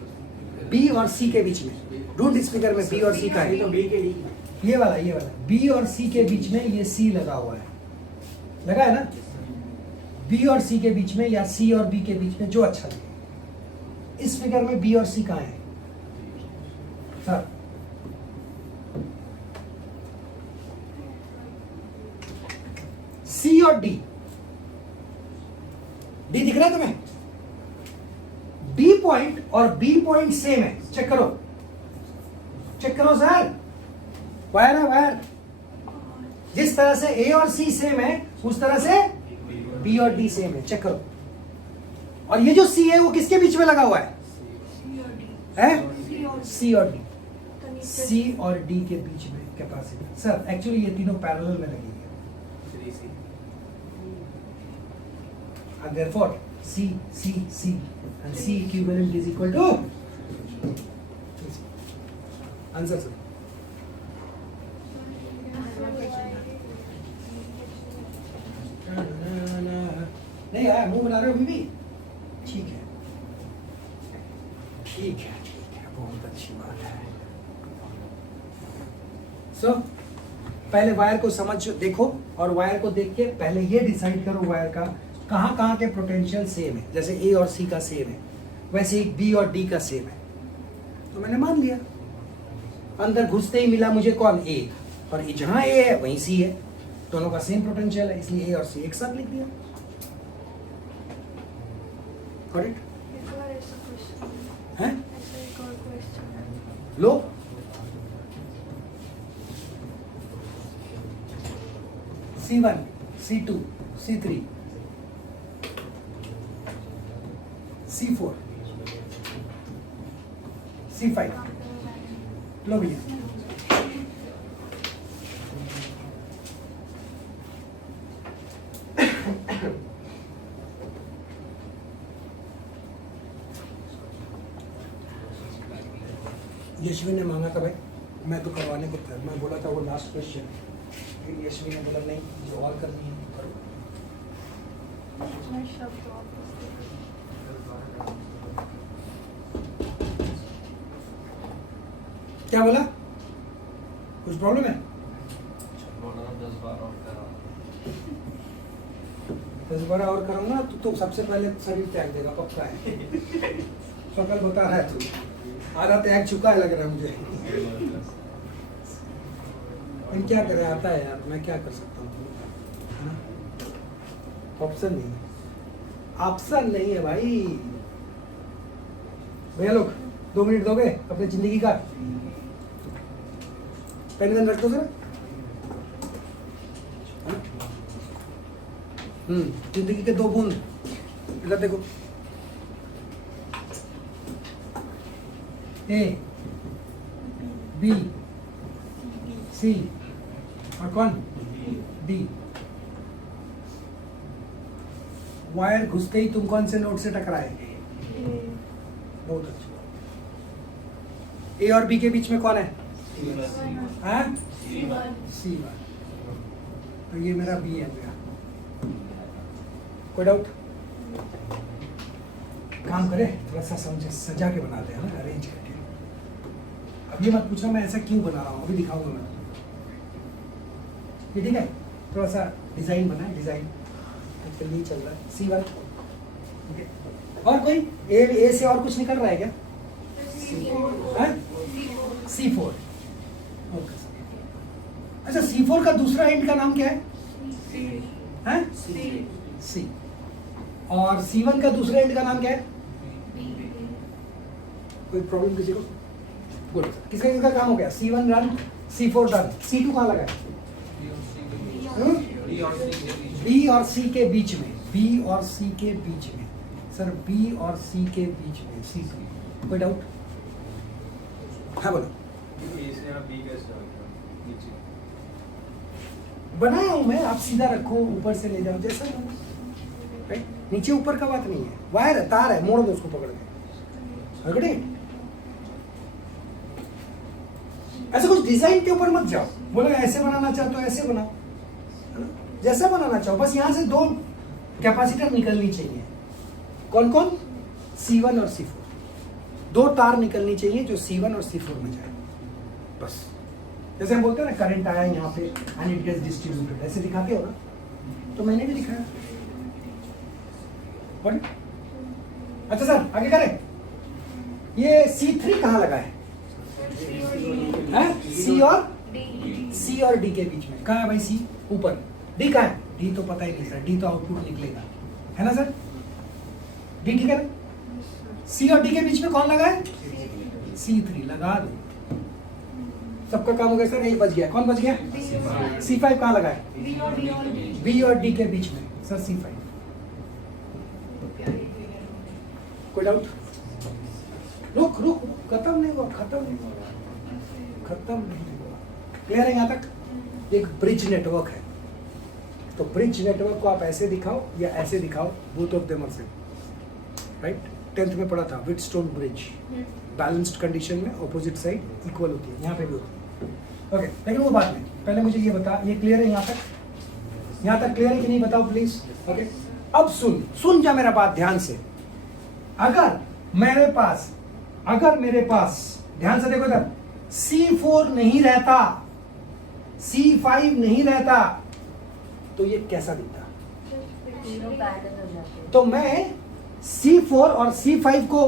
बी और सी के बीच में। ढूंढ इस फिगर में बी और सी का है, तो बी के लिए ये वाला बी और सी के बीच में ये सी लगा हुआ है, लगा है ना? बी और सी के बीच में या सी और बी के बीच में, जो अच्छा लगे। इस फिगर में बी और सी कहाँ है सर? सी और डी, डी दिख रहा है तुम्हें? डी पॉइंट और बी पॉइंट सेम है, चेक करो, चेक करो सर, वायर है वायर। जिस तरह से ए और सी सेम है उस तरह से बी और डी सेम है, चेक करो। और ये जो सी है वो किसके बीच में लगा हुआ है? सी और डी, सी और डी के बीच में कैपेसिटी। सर एक्चुअली ये तीनों पैरेलल में लगी है, and therefore C and C equivalent is equal to answer sir. नहीं आया, मुंह बना रहे हो बीबी? ठीक है, ठीक है, ठीक है, बहुत अच्छी बात है। सो पहले वायर को समझ देखो, और वायर को देख के पहले ये डिसाइड करो वायर का कहाँ कहाँ के पोटेंशियल सेम है। जैसे ए और सी का सेम है, वैसे ही बी और डी का सेम है। तो मैंने मान लिया, अंदर घुसते ही मिला मुझे कौन? ए, और जहाँ ए है वहीं सी है, दोनों का सेम पोटेंशियल है, इसलिए ए और सी एक साथ लिख दिया। Got it? हैं? लो, C1, C2, C3, C4, C5, लो भैया। यशवी ने मांगा था भाई, मैं तो करवाने को था, मैं बोला था वो लास्ट क्वेश्चन, लेकिन यशवी ने बोला नहीं, जो और करनी है। करो। मैं शब्द वापस क्या बोला? कुछ प्रॉब्लम है? 10-12 और करूंगा तो सबसे पहले शरीर त्याग देगा, पक्का है। सकल बता रहा है तू, आधा त्याग चुका है लग रहा है मुझे। लेकिन क्या करे, आता है यार, मैं क्या कर सकता हूँ? ऑप्शन नहीं है, ऑप्शन नहीं है भाई। भैया लोग 2 मिनट दोगे अपनी जिंदगी का? पेन वेन रख दो सर। जिंदगी के 2 बूंद इधर देखो। ए बी सी और कौन? डी। वायर घुसते ही तुम कौन से नोट से टकराए? बहुत अच्छा। ए और बी के बीच में कौन है? हाँ? सी वन। तो ये मेरा बी है मेरा। कोई डाउट? काम करे थोड़ा सा समझे, सजा के बनाते हैं ना, अरेंज करके। अब ये मत पूछना मैं ऐसा क्यों बना रहा हूँ, अभी दिखाऊंगा मैं। ये ठीक है, थोड़ा सा डिजाइन बना है, डिजाइन आजकल नहीं चल रहा है। सी वन, ठीक है। और कोई ए से और कुछ निकल रहा है क्या? C4। ओके। अच्छा, C4 का दूसरा एंड का नाम क्या है? सी। और C1 का दूसरा एंड का नाम क्या है? कोई प्रॉब्लम किसी को? गुड। किसका किसका काम हो गया? C1 run, C4 done, C2 कहाँ लगा है? B और C के बीच में, B और C के बीच में सर, B और C के बीच में C2। कोई डाउट? हाँ बोलो। बनाया हूं मैं, आप सीधा रखो, ऊपर से ले जाओ जैसा। राइट, नीचे ऊपर का बात नहीं है, वायर है, तार है, मोड़ दो उसको पकड़ के। अगड़े ऐसे कुछ डिजाइन के ऊपर मत जाओ, बोलो ऐसे बनाना चाहते हो ऐसे बनाओ, जैसा बनाना चाहो। बस यहाँ से 2 कैपेसिटर निकलनी चाहिए। कौन कौन? C1 और C4। 2 तार निकलनी चाहिए जो C1 और C4 में जाए, बस। जैसे हम बोलते हैं ना, करंट आया यहाँ पे एंड इट गेट्स डिस्ट्रीब्यूटेड, ऐसे दिखाते हो ना, तो मैंने भी दिखाया। What? अच्छा सर, आगे करें। ये C3 कहाँ लगा है? C और D के बीच में। कहाँ है भाई C? ऊपर। D कहाँ है? D तो पता ही नहीं सर, D तो आउटपुट निकलेगा, है ना सर? D ठीक है ना? C और D के बीच में कौन लगा है? C3 लगा दो। सबका काम हो गया सर, यही बच गया। कौन बच गया? C5 कहाँ लगा है? B और D के बीच में सर, C5। कोई डाउट? रुक, खत्म नहीं हुआ। क्लियर है यहाँ तक? एक ब्रिज नेटवर्क है, तो ब्रिज नेटवर्क को आप ऐसे दिखाओ या ऐसे दिखाओ, both of them are same. Right, 10th में पढ़ा था व्हीटस्टोन ब्रिज। बैलेंस्ड कंडीशन में ऑपोजिट साइड इक्वल होती है, यहाँ पे भी होती है। ओके, लेकिन वो बात नहीं, पहले मुझे ये बता, ये क्लियर है यहाँ तक? यहाँ तक क्लियर है कि नहीं, बताओ प्लीज। ओके, अब सुन जा मेरा बात ध्यान से। अगर मेरे पास ध्यान से देखो इधर, C4 नहीं रहता, C5 नहीं रहता, तो ये कैसा दिखता? तो मैं C4 और C5 को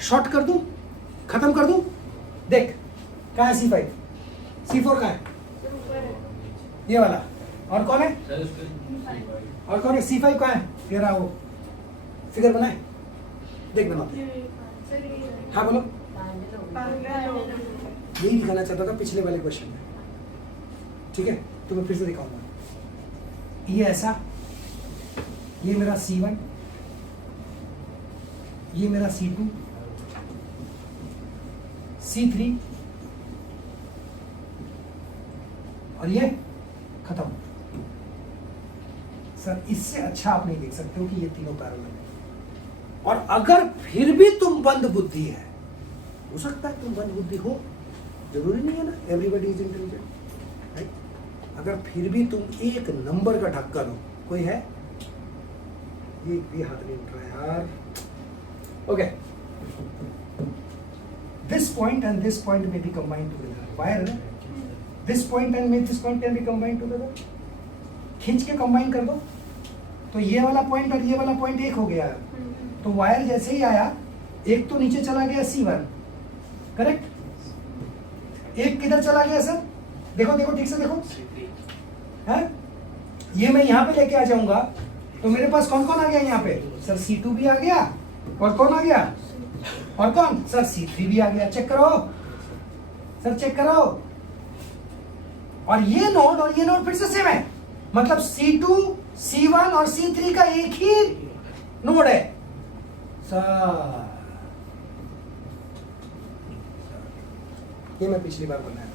शॉर्ट कर दूं, खत्म कर दूं। देख कहाँ है C5, C4 कहाँ है? ये वाला। और कौन है? C5 कहाँ है? तेरा वो फिगर बनाए, देख बनाते। हाँ बोलो। यही दिखाना चाहता था पिछले वाले क्वेश्चन में, ठीक है? तो मैं फिर से दिखाऊंगा। ये ऐसा, ये मेरा C1, ये मेरा C2, C3 और ये खत्म। सर इससे अच्छा आप नहीं देख सकते हो कि ये तीनों पैरेलल है। और अगर फिर भी तुम बंद बुद्धि है, हो सकता है तुम बंद बुद्धि हो, जरूरी नहीं है ना, एवरीबॉडी इज इंटेलिजेंट, राइट? अगर फिर भी तुम एक नंबर का ढक्कन हो, कोई है? ये भी हाथ नहीं उठ रहा है यार. Okay. This point and this point may be combined together. Wire है? This point and this point can be combined together. खींच के combine कर दो. तो ये वाला point और ये वाला point एक हो गया. तो वायर जैसे ही आया, एक तो नीचे चला गया C1, करेक्ट? एक किधर चला गया सर? देखो देखो ठीक से देखो. है? ये मैं यहाँ पे लेके आ जाऊंगा, तो मेरे पास कौन कौन आ गया यहाँ पे? सर C2 भी आ गया, और कौन आ गया? और कौन? सर C3 भी आ गया. चेक करो सर, चेक करो. और ये नोड फिर से सेम है. मतलब C2, C1 और C3 का एक ही नोड है. सर ये मैं पिछली बार बनाया.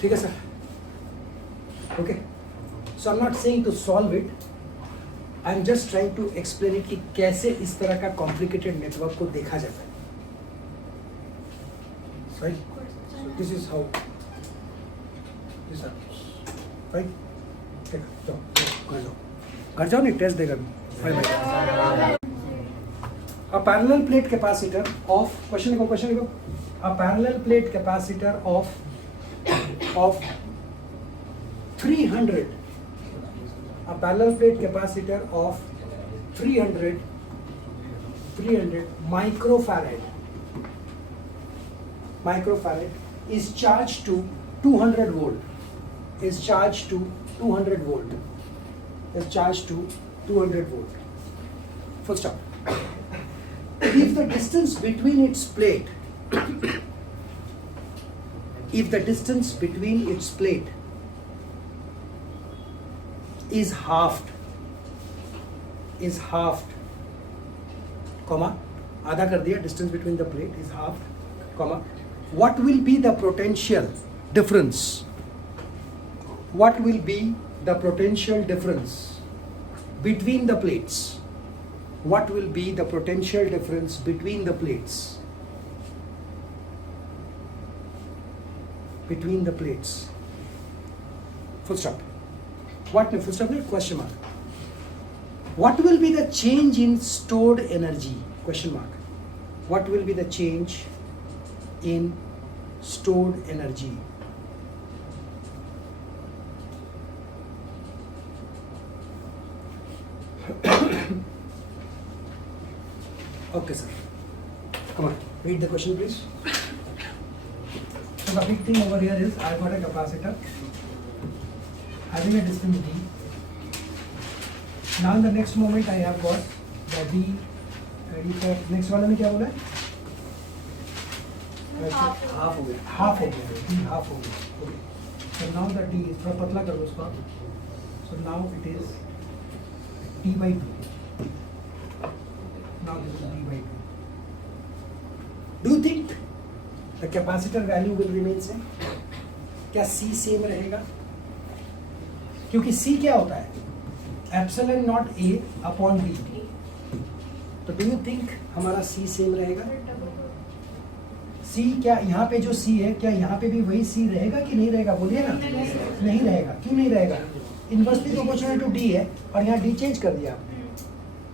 ठीक है sir. Okay. So I am not saying to solve it, I am just trying to explain it कि कैसे इस तरह का कॉम्प्लिकेटेड नेटवर्क को देखा जाता है. Right. So this is how this happens. Right. ठीक है. जाओ घर जाओ नहीं, टेस्ट देगा भी. Bye bye. A parallel plate capacitor of question लिखो. A parallel plate capacitor of 300. A parallel plate capacitor of 300 microfarad is charged to 200 volt. Is charged to 200 volt. Is charged to 200 volt. Full stop. If the distance between its plate is halved, comma, आधा कर दिया, distance between the plate is halved, comma, what will be the potential difference? What will be the potential difference between the plates? What will be the potential difference between the plates? Between the plates. Full stop. What? Full stop. Question mark. What will be the change in stored energy? Question mark. What will be the change in stored energy? Okay, sir. Come on, read the question, please. So the big thing over here is I've got a capacitor having a distance d. Now in the next moment I have got the d. Next वाले में क्या बोला है? Half हो गया. Half हो गया. d half हो गया. Okay. So now the d थोड़ा पतला करो उसको. So now it is d by 2. Now this is d by 2. Do you think the capacitor value will remain same? क्या C सेम रहेगा? क्योंकि C क्या होता है? Epsilon not A upon D. तो do you think हमारा C same रहेगा? C क्या यहाँ पे जो C है, क्या यहाँ पे भी वही C रहेगा कि नहीं रहेगा? बोलिए ना. नहीं रहेगा. क्यों नहीं रहेगा? इनवर्सली प्रोपोर्शनल टू D है और यहाँ D चेंज कर दिया आपने.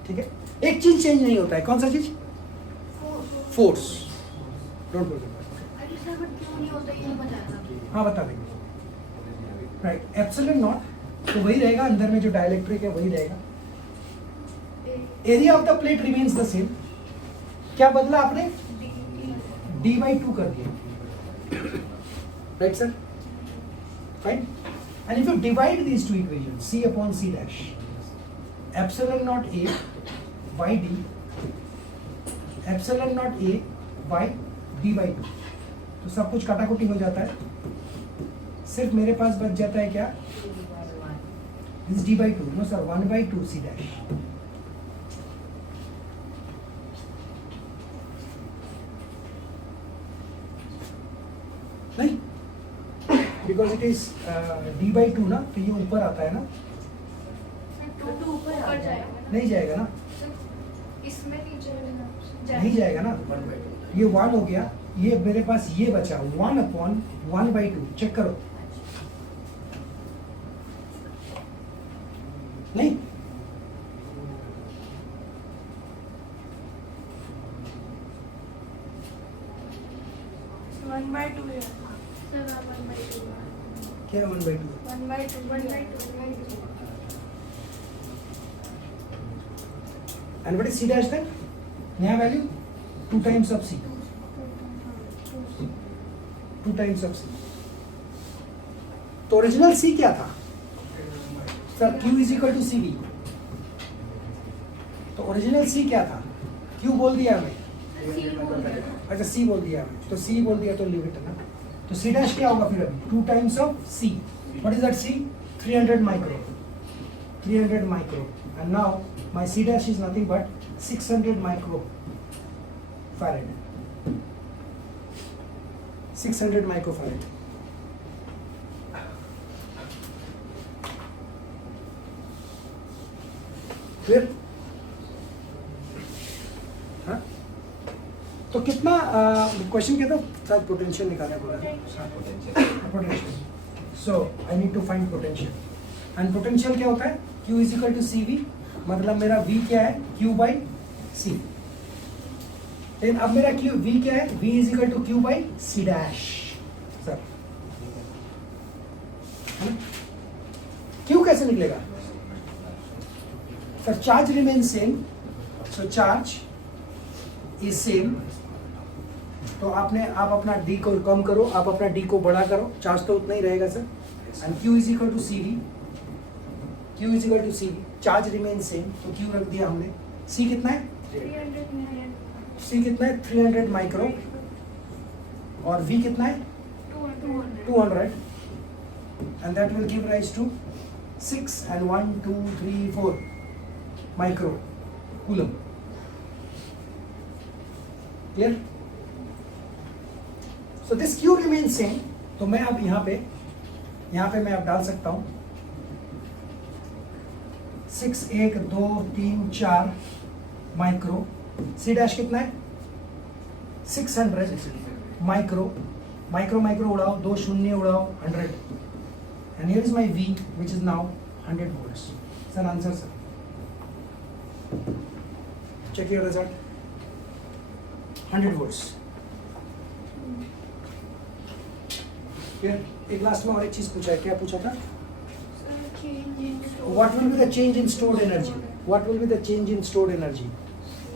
ठीक है. एक चीज चेंज नहीं होता है. कौन सा चीज? फोर्स. Don't forget. हाँ बता देंगे. राइट. एप्सिलॉन नॉट तो वही रहेगा, अंदर में जो डाइलेक्ट्रिक है वही रहेगा. Area of the plate remains the same. क्या बदला आपने? d by 2 कर दिया. Right sir. Fine. And if you divide these two equations c upon c dash, epsilon not a by d, epsilon not a by d by 2. तो सब कुछ काटाकुटी हो जाता है. सिर्फ मेरे पास बच जाता है क्या? This d by 2. No sir, 1 by 2 c dash. नहीं, because it is d by 2 ना, तो ये ऊपर आता है ना. ऊपर जाएगा. नहीं जाएगा ना. इसमें नीचे नहीं जाएगा ना. ये 1 हो गया. ये मेरे पास ये बचा 1 अपॉन 1 by 2. चेक करो. नहीं 1/2 है सर 1/2 क्या 1/2 1/2 and what is c dash then? नया value 2 times of c, 2 times of c. तो ओरिजिनल c क्या था sir? q is equal to C V. तो ओरिजिनल c क्या था? q बोल दिया हमें. अच्छा c बोल दिया हमें, तो c बोल दिया तो लिव इट है ना. तो c डैश क्या होगा फिर अभी? 2 times of c. What is that c? 300 micro. 300 micro. And now my c dash is nothing but 600 micro farad. 600 microfarad. फिर हाँ? तो कितना क्वेश्चन क्या था? शायद पोटेंशियल निकालना बोला. Potential. So I need to find potential. And potential क्या होता है? Q is equal to C V. मतलब मेरा V क्या है? Q by C. लेकिन अब मेरा Q V क्या है? V is equal to Q by C dash. Sir Q कैसे निकलेगा sir? Charge remain same. So charge is same. तो आप अपना D को कम करो, आप अपना D को बड़ा करो, चार्ज तो उतना ही रहेगा sir. And Q is equal to C V. Q is equal to C. Charge remain same, तो Q रख दिया हमने. C कितना है? 300 C कितना है? 300 माइक्रो. और V कितना है? 200. And that will give rise to 6 and 1, 2, 3, 4 micro coulomb. Clear? So this Q remains same. तो मैं अब यहाँ पे मैं अब डाल सकता हूँ 6, 1, 2, 3, 4 माइक्रो. C डैश कितना है? 600 माइक्रो. माइक्रो उड़ाओ, 2 शून्य उड़ाओ, 100. And here is my V, which is now 100 volts. Sir, answer, sir. Check your result. 100 volts. फिर एक लास्ट में और एक चीज पूछा है. क्या पूछा था? What will be the change in stored energy? What will be the change in stored energy?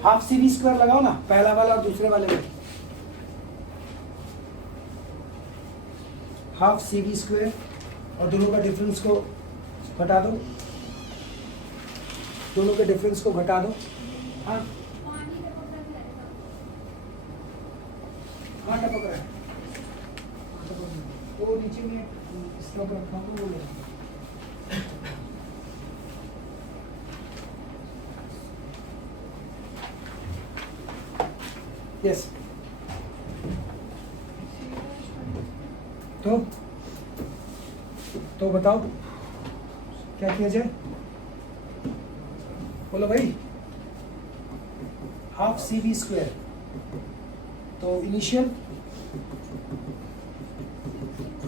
Half C V square लगाओ ना, पहला वाला और दूसरे वाले में. हाफ सी वी स्क्वायर और दोनों का डिफरेंस को घटा दो. दोनों के डिफरेंस को घटा दो. हाँ हाँ टपक रहा है. वो नीचे में इसके ऊपर रखा हूँ, वो ले. यस. तो बताओ क्या किया जाए? बोलो भाई. Half C V square. तो इनिशियल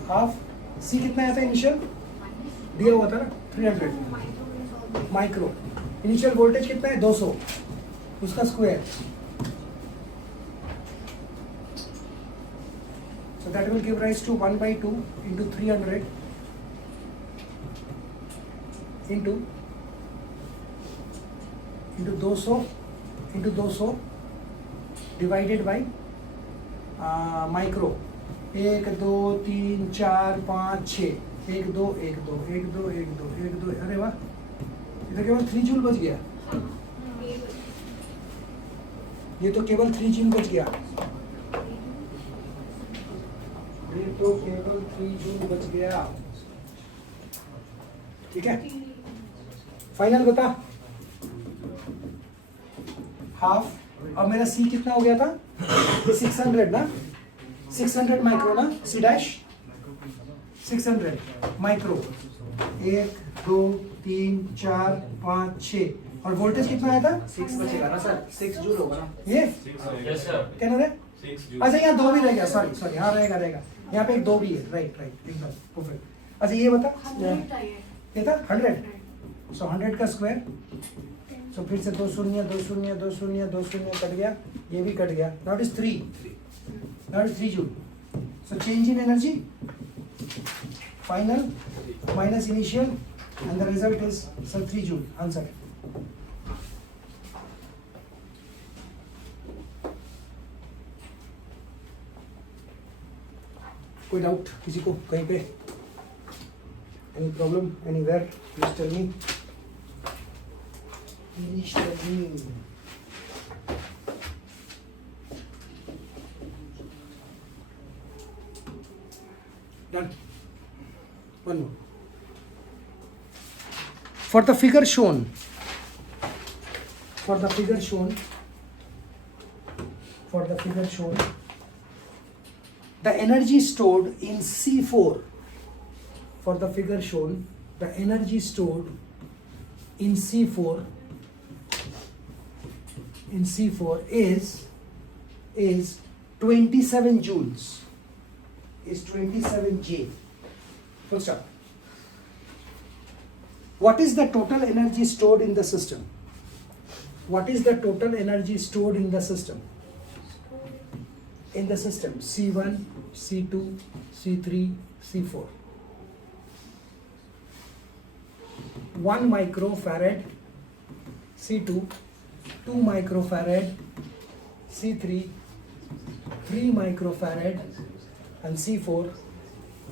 हाफ सी कितना आया था? इनिशियल दिया हुआ था ना 300 माइक्रो. इनिशियल वोल्टेज कितना है? 200. उसका square. So that will give rise to 1/2 into 300 into 200 divided by micro. 1 2 3 4 5 6. 1 2 1 2 1 2 1 2 1 2. अरे वाह, इधर केवल 3 जूल बच गया. ये तो केवल 3 जूल बच गया. ये तो केवल 3 जूल बच गया. ठीक है, फाइनल बता. हाफ. अब मेरा C कितना हो गया था? 600 ना. 600 माइक्रो ना. C dash 600 micro. 1 2 3 4 5 6. और वोल्टेज कितना आया था? 6 बचेगा ना सर. 6 जूल होगा ना. ये यस सर. क्या ना रे? अच्छा यहाँ 2 भी रह गया. सॉरी हाँ रहेगा. यहाँ पे एक 2 भी है. राइट एकदम परफेक्ट. अच्छा ये बता, ये था 100. सो 100 का स्क्वायर, सो फिर से 2 शून्य 2 शून्य 2 शून्य 2 शून्य कट गया, ये भी कट गया, that is 3 joule. So change in energy final minus initial and the result is sir 3 joule. Answer. कोई डाउट किसी को कहीं पे? Any problem anywhere? Please tell me. Please tell me. Done. One more. For the figure shown, the energy stored in C4. For the figure shown, the energy stored in C4 is 27 joules. Is 27 J. Full stop. What is the total energy stored in the system? What is the total energy stored in the system? In the system, C1, C2, C3, C4. 1 microfarad, C2, 2 microfarad, C3, 3 microfarad, and C4,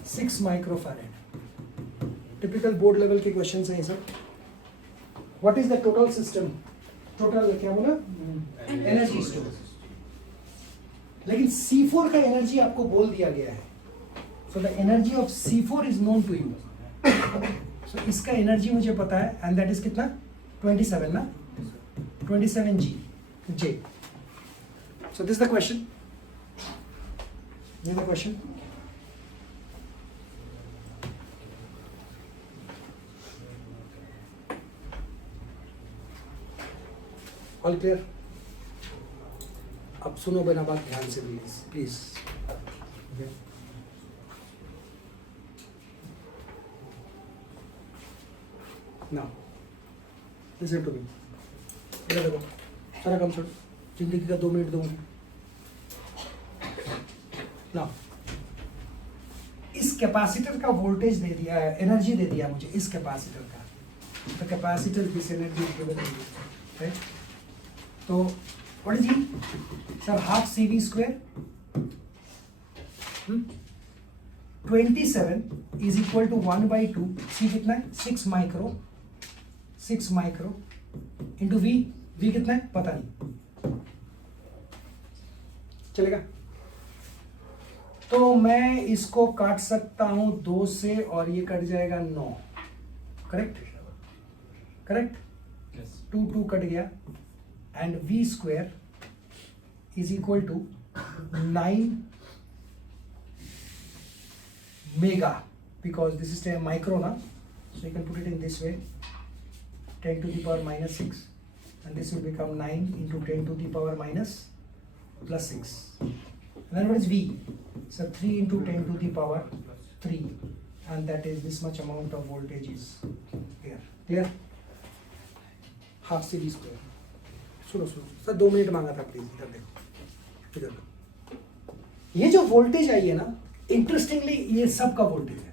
6 microfarad. Typical board level के question हैं सब. What is the total system? Total क्या बोला? Energy store. लेकिन C4 का energy आपको बोल दिया गया है. So the energy of C4 is known to you. सो इसका एनर्जी मुझे पता है एंड दैट इज कितना? 27 ना? 27 J. So this the question. ये द क्वेश्चन. All clear? अब सुनो बिना बात ध्यान से please. Now listen to me. इधर देखो, सारा काम छोड़, जिंदगी का 2 मिनट दूंगा. नाउ इस कैपेसिटर का वोल्टेज दे दिया है, एनर्जी दे दिया मुझे इस कैपेसिटर का. The capacitor this energy is given, right? तो what is he? Sir half CV square 27 is equal to 1/2. C कितना है? 6 माइक्रो इंटू V. V कितना है पता नहीं, चलेगा? तो मैं इसको काट सकता हूं 2 से और ये कट जाएगा 9. करेक्ट? 2 कट गया and V square is equal to 9 mega, because this is a micro now, so you can put it in this way, 10 to the power minus 6, and this will become 9 into 10 to the power minus plus 6. And then what is V? So 3 into 10 to the power 3, and that is this much amount of voltage is here. Clear? Half CV square. सुनो sir 2 minute मांगा था please. इधर देखो, इधर देखो. ये जो voltage I है ना, इंटरेस्टिंगली ये सब का वोल्टेज है.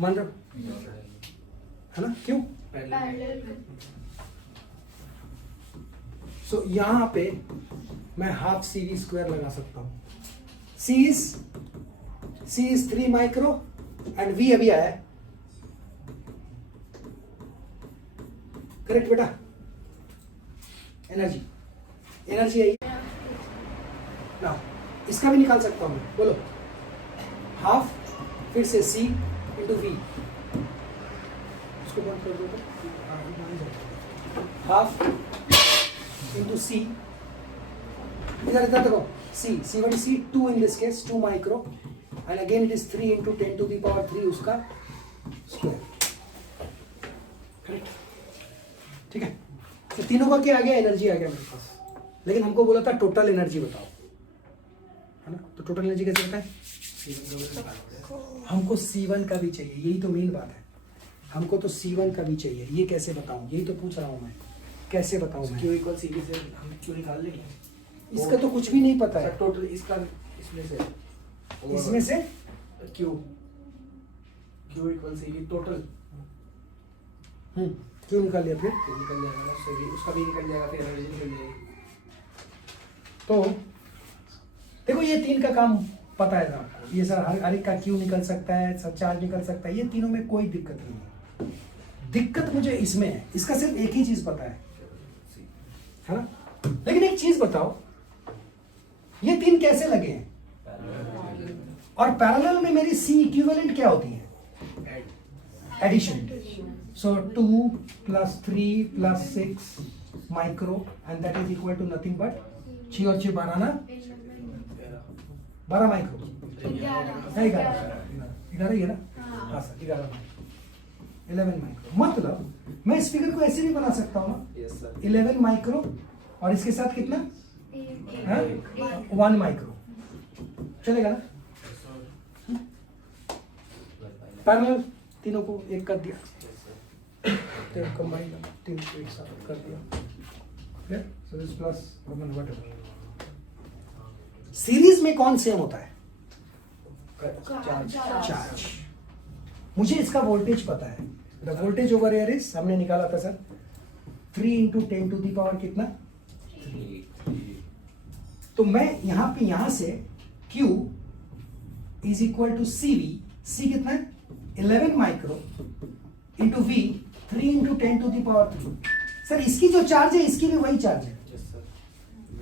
मान रहे है ना? क्यों? सो यहां पे मैं हाफ CV स्क्वायर लगा सकता हूं. C is 3 micro and V अभी आया है. करेक्ट बेटा? एनर्जी आई ना. इसका भी निकाल सकता हूं मैं. बोलो. हाफ फिर से C इंटू V. इसको बंद कर दो. Half into C. इधर देखो. C what is C? 2 in this case, 2 micro, and again it is 3 into 10 to the power 3 उसका स्क्वायर. करेक्ट? ठीक है? तो तीनों का क्या आ गया? एनर्जी आ गया मेरे पास. लेकिन हमको बोला था टोटल एनर्जी बताओ, है ना? तो टोटल एनर्जी कैसे होता है? हमको C1 का भी चाहिए, यही तो मेन बात है। हमको तो C1 का भी चाहिए, ये कैसे बताऊं, यही तो पूछ रहा हूं मैं, कैसे बताऊं मैं? क्यू इक्वल सीवी से हम क्यू निकाल लेंगे। इसका तो कुछ भी नहीं पता है। टोटल इसका इसमें से इसमें से क्यू इक्वल सीवी टोटल क्यों निकाल लिया फिर? क्यू निकल जाएगा ना, उससे भी उसका भी निकल जाएगा, फिर एनर्जी निकल जाएगी। तो देखो ये 3 का काम पता है ना, ये सर हर एक का क्यू निकल सकता है, सब चार्ज निकल सकता है, ये तीनों में कोई दिक्कत नहीं है। दिक्कत मुझे इसमें है, इसका सिर्फ एक ही चीज पता है ना? लेकिन एक चीज बताओ, ये 3 कैसे लगे हैं? और पैरेलल में मेरी सी इक्विवेलेंट क्या होती है? Addition. So 2 + 3 + 6 micro and that is equal to nothing but 6 और 6 12 ना, 12 माइक्रो, 11 ही है ना? हाँ सर 11 माइक्रो। मतलब मैं इस फिगर को ऐसे भी बना सकता हूँ ना, यस सर। 11 माइक्रो और इसके साथ कितना? 1 माइक्रो चलेगा ना? पैरेलल तीनों को एक कर दिया, तो कंबाइन 3 को एक साथ कर दिया, so this plus whatever. Series में कौन सेम होता है? चार्ज। मुझे इसका वोल्टेज पता है, the voltage over air is, हमने निकाला था सर 3 × 10⁻³ कितना? तो मैं यहां से Q is equal to CV, C कितना है? 11 माइक्रो इंटू V 3 × 10⁻³ सर इसकी जो चार्ज है इसकी भी वही चार्ज है, यस सर।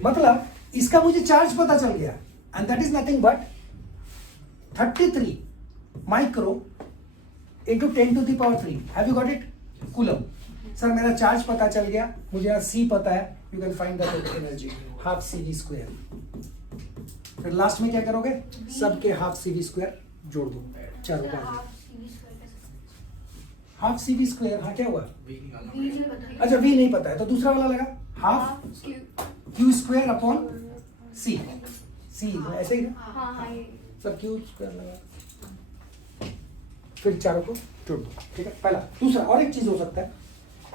मतलब इसका मुझे चार्ज पता चल गया and that is nothing but 33 micro into 10⁻³ have you got it? Coulomb. Sir मेरा चार्ज पता चल गया, मुझे यहाँ C पता है, you can find the total energy half CV²। फिर लास्ट में क्या करोगे? सबके हाफ CV² जोड़ दो, चारों का हाफ CV²। हाँ क्या हुआ? वी निकालना। अच्छा V नहीं पता है तो दूसरा वाला लगा हाफ Q² अपॉन C ऐसे ही ना सर, Q² लगा, फिर चारों को जोड़ दो, ठीक है? पहला। दूसरा और एक चीज हो सकता है,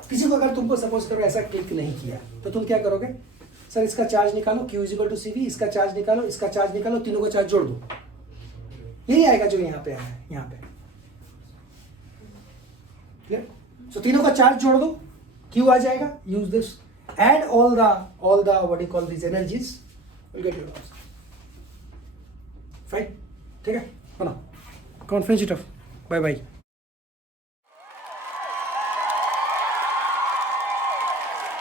किसी को अगर तुमको सपोज करो ऐसा क्लिक नहीं किया तो तुम क्या करोगे? सर इसका चार्ज निकालो, Q = CV, इसका चार्ज निकालो, इसका चार्ज निकालो, तीनों का चार्ज जोड़ दो, यही आएगा जो यहाँ पे आया है, यहाँ पे। क्लियर? सो तीनों का चार्ज जोड़ दो, Q आ जाएगा, use this, add all the what you call this energies, will get your answer. Fine, ठीक है? बना conference it off, bye bye.